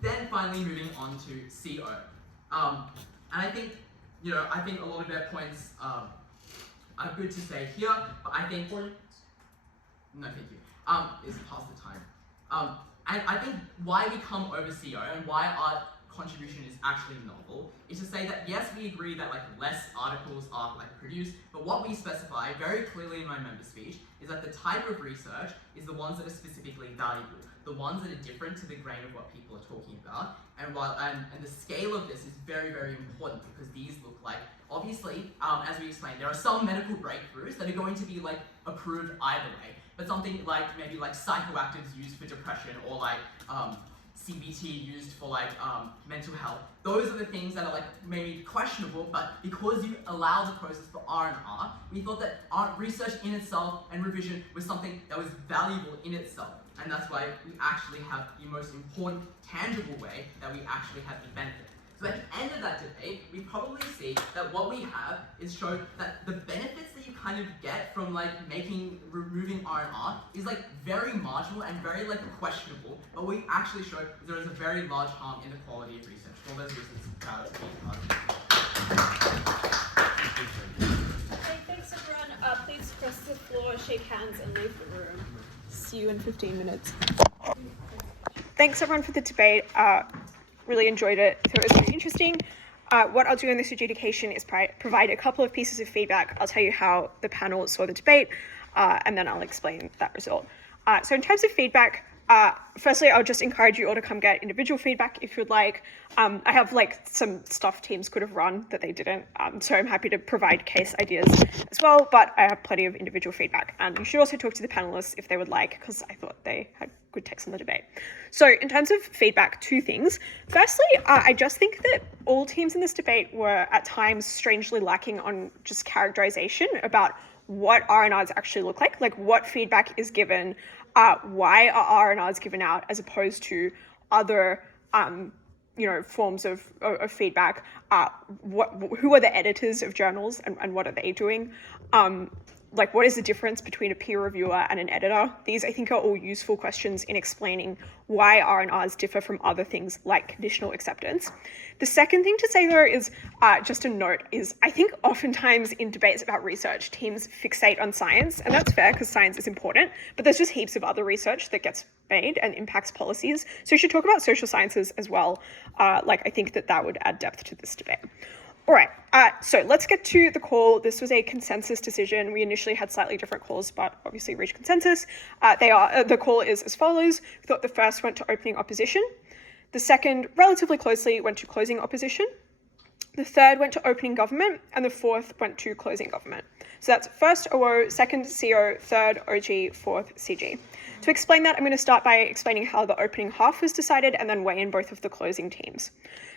Then finally moving on to CO. And I think, I think a lot of their points are good to say here, but I think, no thank you, is past the time. And I think why we come over CO and why our contribution is actually novel is to say that yes, we agree that like less articles are like produced, but what we specify very clearly in my member speech is that the type of research is the ones that are specifically valuable, the ones that are different to the grain of what people are talking about, and the scale of this is very, very important because these look like, obviously, as we explained, there are some medical breakthroughs that are going to be like approved either way, but something like maybe like psychoactives used for depression or like CBT used for like mental health. Those are the things that are like maybe questionable, but because you allow the process for R&R, we thought that research in itself and revision was something that was valuable in itself. And that's why we actually have the most important, tangible way that we actually have the benefit. So at the end of that debate, we probably see that what we have is show that the benefits that you kind of get from like removing R&R is like very marginal and very like questionable but what we actually showed is there is a very large harm in the quality of research. For all those reasons, proud to be part of it. Okay, thanks everyone. Please cross the floor, shake hands, and leave the room. See you in 15 minutes. Thanks everyone for the debate. Really enjoyed it. Thought it was very interesting. What I'll do in this adjudication is provide a couple of pieces of feedback. I'll tell you how the panel saw the debate, and then I'll explain that result. So in terms of feedback, firstly, I'll just encourage you all to come get individual feedback if you'd like. I have some stuff teams could have run that they didn't, so I'm happy to provide case ideas as well, but I have plenty of individual feedback. And you should also talk to the panelists if they would like, because I thought they had good takes on the debate. So in terms of feedback, two things. Firstly, I just think that all teams in this debate were at times strangely lacking on just characterization about what R&Rs actually look like what feedback is given, why are R&Rs given out as opposed to other forms of feedback, who are the editors of journals and what are they doing, what is the difference between a peer reviewer and an editor? These, I think, are all useful questions in explaining why R&Rs differ from other things like conditional acceptance. The second thing to say, though, is just a note, is I think oftentimes in debates about research, teams fixate on science, and that's fair because science is important, but there's just heaps of other research that gets made and impacts policies. So you should talk about social sciences as well. I think that would add depth to this debate. All right, so let's get to the call. This was a consensus decision. We initially had slightly different calls, but obviously reached consensus. The call is as follows. We thought the first went to opening opposition. The second, relatively closely, went to closing opposition. The third went to opening government, and the fourth went to closing government. So that's first OO, second CO, third OG, fourth CG. To explain that, I'm going to start by explaining how the opening half was decided and then weigh in both of the closing teams.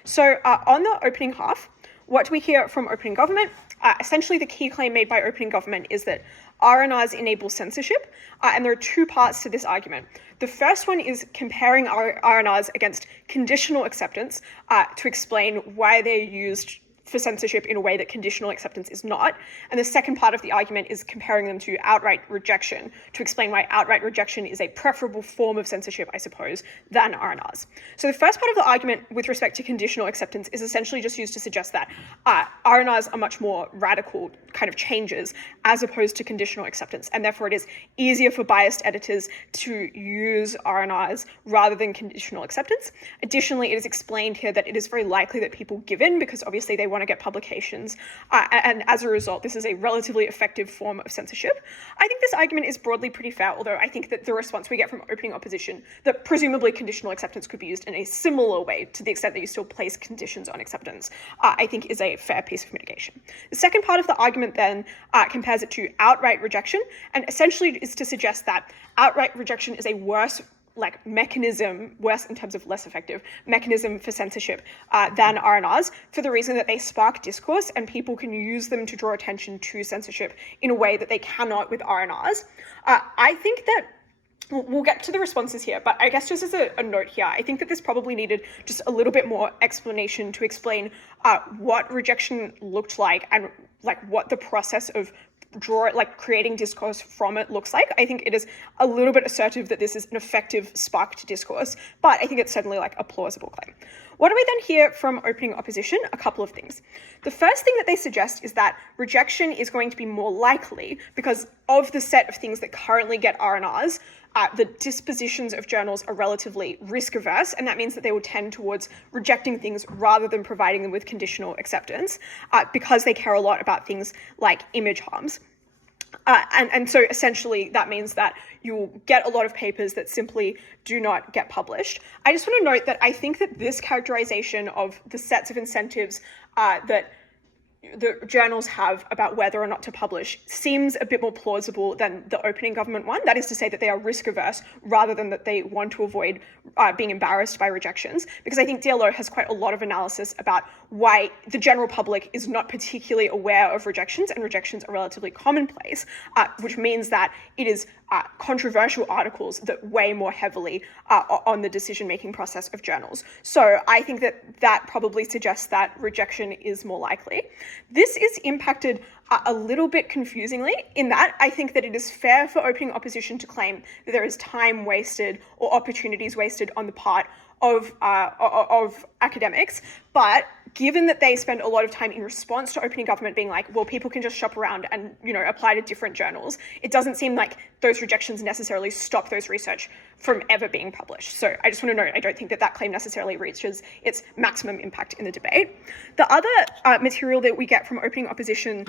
So on the opening half, what do we hear from opening government? Essentially, the key claim made by opening government is that R&Rs enable censorship, and there are two parts to this argument. The first one is comparing R&Rs against conditional acceptance to explain why they're used for censorship in a way that conditional acceptance is not. And the second part of the argument is comparing them to outright rejection to explain why outright rejection is a preferable form of censorship, I suppose, than R&Rs. So the first part of the argument with respect to conditional acceptance is essentially just used to suggest that R&Rs are much more radical kind of changes as opposed to conditional acceptance, and therefore it is easier for biased editors to use R&Rs rather than conditional acceptance. Additionally, it is explained here that it is very likely that people give in because obviously they want to get publications, and as a result, this is a relatively effective form of censorship. I think this argument is broadly pretty fair, although I think that the response we get from opening opposition, that presumably conditional acceptance could be used in a similar way to the extent that you still place conditions on acceptance, I think is a fair piece of mitigation. The second part of the argument then compares it to outright rejection, and essentially is to suggest that outright rejection is a worse mechanism, worse in terms of less effective mechanism for censorship than R&Rs, for the reason that they spark discourse and people can use them to draw attention to censorship in a way that they cannot with R&Rs. I think that we'll get to the responses here, but I guess just as a note here, I think that this probably needed just a little bit more explanation to explain what rejection looked like and what the process of creating discourse from it looks like. I think it is a little bit assertive that this is an effective spark to discourse, but I think it's certainly a plausible claim. What do we then hear from opening opposition? A couple of things. The first thing that they suggest is that rejection is going to be more likely because of the set of things that currently get R&Rs. The dispositions of journals are relatively risk averse, and that means that they will tend towards rejecting things rather than providing them with conditional acceptance because they care a lot about things like image harms. And so essentially that means that you'll get a lot of papers that simply do not get published. I just want to note that I think that this characterization of the sets of incentives that the journals have about whether or not to publish seems a bit more plausible than the opening government one. That is to say that they are risk averse rather than that they want to avoid being embarrassed by rejections, because I think DLO has quite a lot of analysis about why the general public is not particularly aware of rejections, and rejections are relatively commonplace, which means that it is controversial articles that weigh more heavily on the decision-making process of journals. So I think that probably suggests that rejection is more likely. This is impacted a little bit confusingly in that I think that it is fair for opening opposition to claim that there is time wasted or opportunities wasted on the part of academics, but given that they spend a lot of time in response to opening government being like, well, people can just shop around and, apply to different journals, it doesn't seem like those rejections necessarily stop those research from ever being published. So I just want to note, I don't think that claim necessarily reaches its maximum impact in the debate. The other material that we get from opening opposition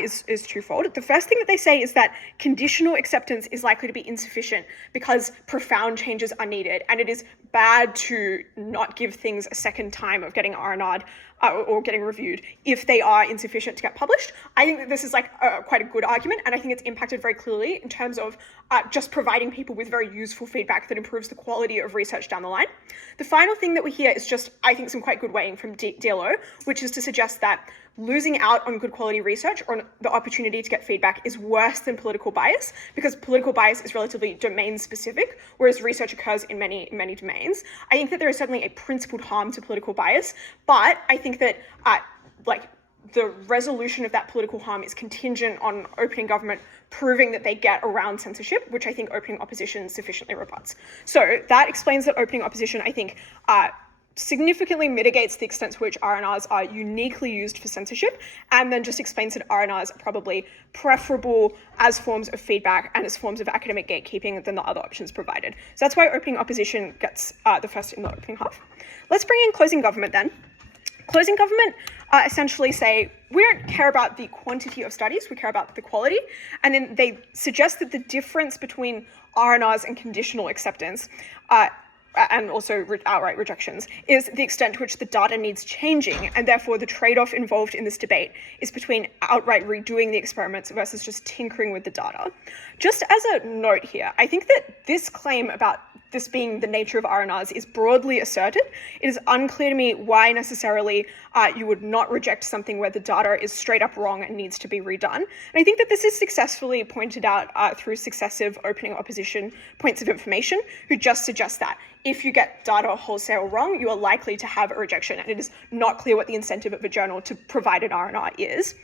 is twofold. The first thing that they say is that conditional acceptance is likely to be insufficient because profound changes are needed, and it is bad to not give things a second time of getting R&R'd or getting reviewed if they are insufficient to get published. I think that this is quite a good argument, and I think it's impacted very clearly in terms of just providing people with very useful feedback that improves the quality of research down the line. The final thing that we hear is just, I think, some quite good weighing from DLO, which is to suggest that losing out on good quality research or the opportunity to get feedback is worse than political bias, because political bias is relatively domain specific, whereas research occurs in many domains. I think that there is certainly a principled harm to political bias, but I think that the resolution of that political harm is contingent on opening government proving that they get around censorship, which I think opening opposition sufficiently rebuts. So that explains that opening opposition, I think, significantly mitigates the extent to which R&Rs are uniquely used for censorship, and then just explains that R&Rs are probably preferable as forms of feedback and as forms of academic gatekeeping than the other options provided. So that's why opening opposition gets the first in the opening half. Let's bring in closing government then. Closing government essentially say, we don't care about the quantity of studies, we care about the quality. And then they suggest that the difference between R&Rs and conditional acceptance and also outright rejections is the extent to which the data needs changing, and therefore the trade-off involved in this debate is between outright redoing the experiments versus just tinkering with the data. Just as a note here, I think that this claim about this being the nature of R&Rs is broadly asserted. It is unclear to me why necessarily you would not reject something where the data is straight up wrong and needs to be redone. And I think that this is successfully pointed out through successive opening opposition points of information, who just suggest that if you get data wholesale wrong, you are likely to have a rejection, and it is not clear what the incentive of a journal to provide an R&R is.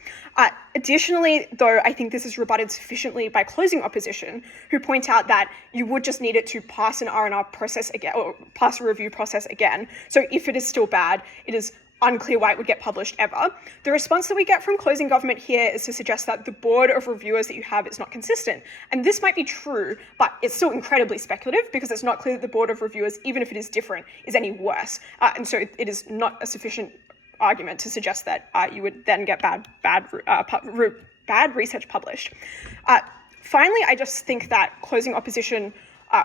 Additionally, though, I think this is rebutted sufficiently by closing opposition, who point out that you would just need it to pass an R&R process again, or pass a review process again. So if it is still bad, it is unclear why it would get published ever. The response that we get from closing government here is to suggest that the board of reviewers that you have is not consistent. And this might be true, but it's still incredibly speculative because it's not clear that the board of reviewers, even if it is different, is any worse. And so it is not a sufficient argument to suggest that you would then get bad research published. Finally, I just think that closing opposition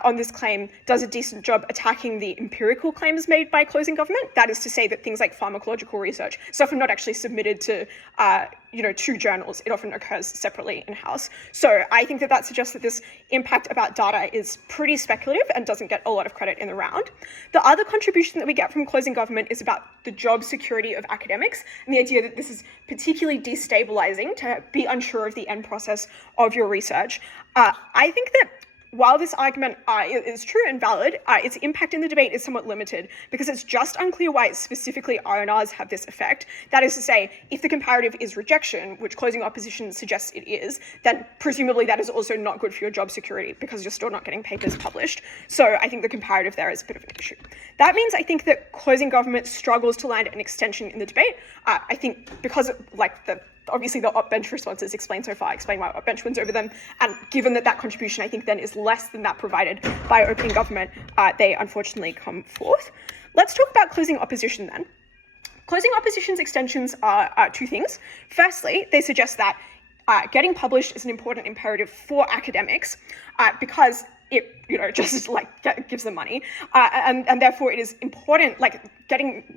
on this claim does a decent job attacking the empirical claims made by closing government. That is to say that things like pharmacological research is often not actually submitted to, to journals. It often occurs separately in-house. So I think that suggests that this impact about data is pretty speculative and doesn't get a lot of credit in the round. The other contribution that we get from closing government is about the job security of academics and the idea that this is particularly destabilizing to be unsure of the end process of your research. I think that while this argument is true and valid, its impact in the debate is somewhat limited because it's just unclear why specifically R&Rs have this effect. That is to say, if the comparative is rejection, which closing opposition suggests it is, then presumably that is also not good for your job security because you're still not getting papers published. So I think the comparative there is a bit of an issue. That means I think that closing government struggles to land an extension in the debate. I think because obviously the op-bench responses explain why op-bench wins over them, and given that contribution I think then is less than that provided by opening government, they unfortunately come forth. Let's talk about closing opposition then. Closing opposition's extensions are two things. Firstly, they suggest that getting published is an important imperative for academics because it just gives them money, and therefore it is important,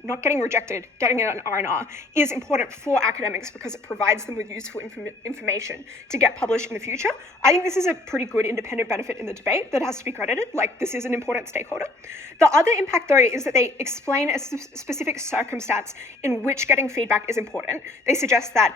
not getting rejected, getting an R&R is important for academics because it provides them with useful information to get published in the future. I think this is a pretty good independent benefit in the debate that has to be credited, this is an important stakeholder. The other impact though is that they explain a specific circumstance in which getting feedback is important. They suggest that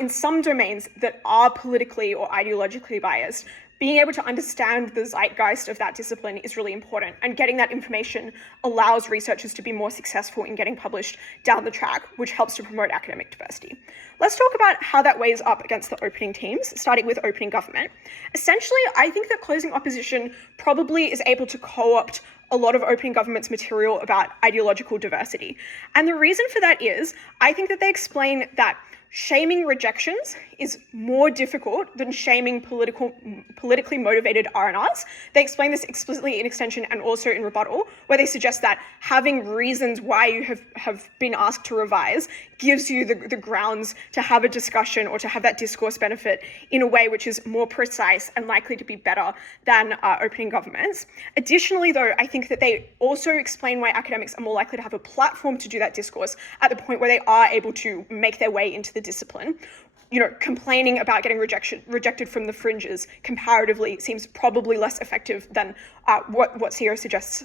in some domains that are politically or ideologically biased, being able to understand the zeitgeist of that discipline is really important, and getting that information allows researchers to be more successful in getting published down the track, which helps to promote academic diversity. Let's talk about how that weighs up against the opening teams, starting with opening government. Essentially, I think that closing opposition probably is able to co-opt a lot of opening government's material about ideological diversity. And the reason for that is, I think that they explain that shaming rejections is more difficult than shaming politically motivated R&Rs. They explain this explicitly in extension and also in rebuttal, where they suggest that having reasons why you have been asked to revise gives you the grounds to have a discussion or to have that discourse benefit in a way which is more precise and likely to be better than opening governments. Additionally, though, I think that they also explain why academics are more likely to have a platform to do that discourse at the point where they are able to make their way into the discipline. You know, complaining about getting rejected from the fringes comparatively seems probably less effective than what CEO suggests,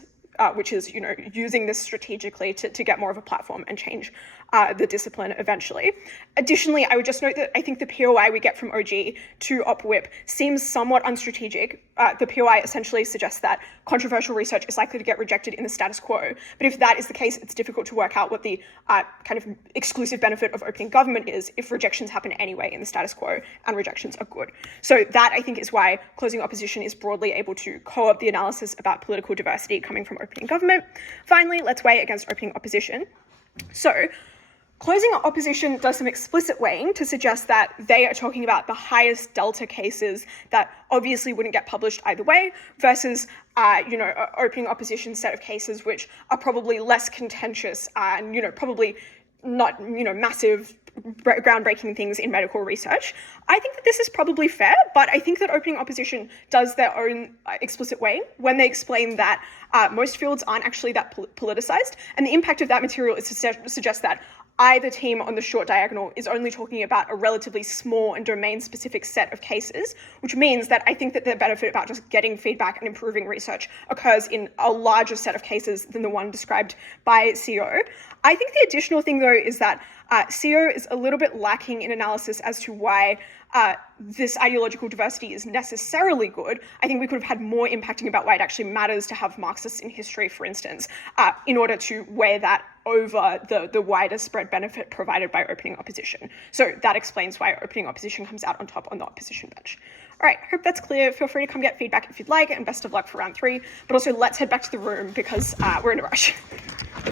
which is, you know, using this strategically to get more of a platform and change the discipline eventually. Additionally, I would just note that I think the POI we get from OG to OpWhip seems somewhat unstrategic. The POI essentially suggests that controversial research is likely to get rejected in the status quo. But if that is the case, it's difficult to work out what the kind of exclusive benefit of opening government is if rejections happen anyway in the status quo and rejections are good. So that, I think, is why closing opposition is broadly able to co-opt the analysis about political diversity coming from opening government. Finally, let's weigh against opening opposition. So closing opposition does some explicit weighing to suggest that they are talking about the highest delta cases that obviously wouldn't get published either way versus, opening opposition set of cases which are probably less contentious and, probably not, massive groundbreaking things in medical research. I think that this is probably fair, but I think that opening opposition does their own explicit weighing when they explain that most fields aren't actually that politicized, and the impact of that material is to suggest that either team on the short diagonal is only talking about a relatively small and domain-specific set of cases, which means that I think that the benefit about just getting feedback and improving research occurs in a larger set of cases than the one described by CEO. I think the additional thing, though, is that CEO is a little bit lacking in analysis as to why this ideological diversity is necessarily good. I think we could have had more impacting about why it actually matters to have Marxists in history, for instance, in order to weigh that over the wider spread benefit provided by opening opposition. So that explains why opening opposition comes out on top on the opposition bench. All right, hope that's clear. Feel free to come get feedback if you'd like, and best of luck for round 3. But also let's head back to the room because we're in a rush.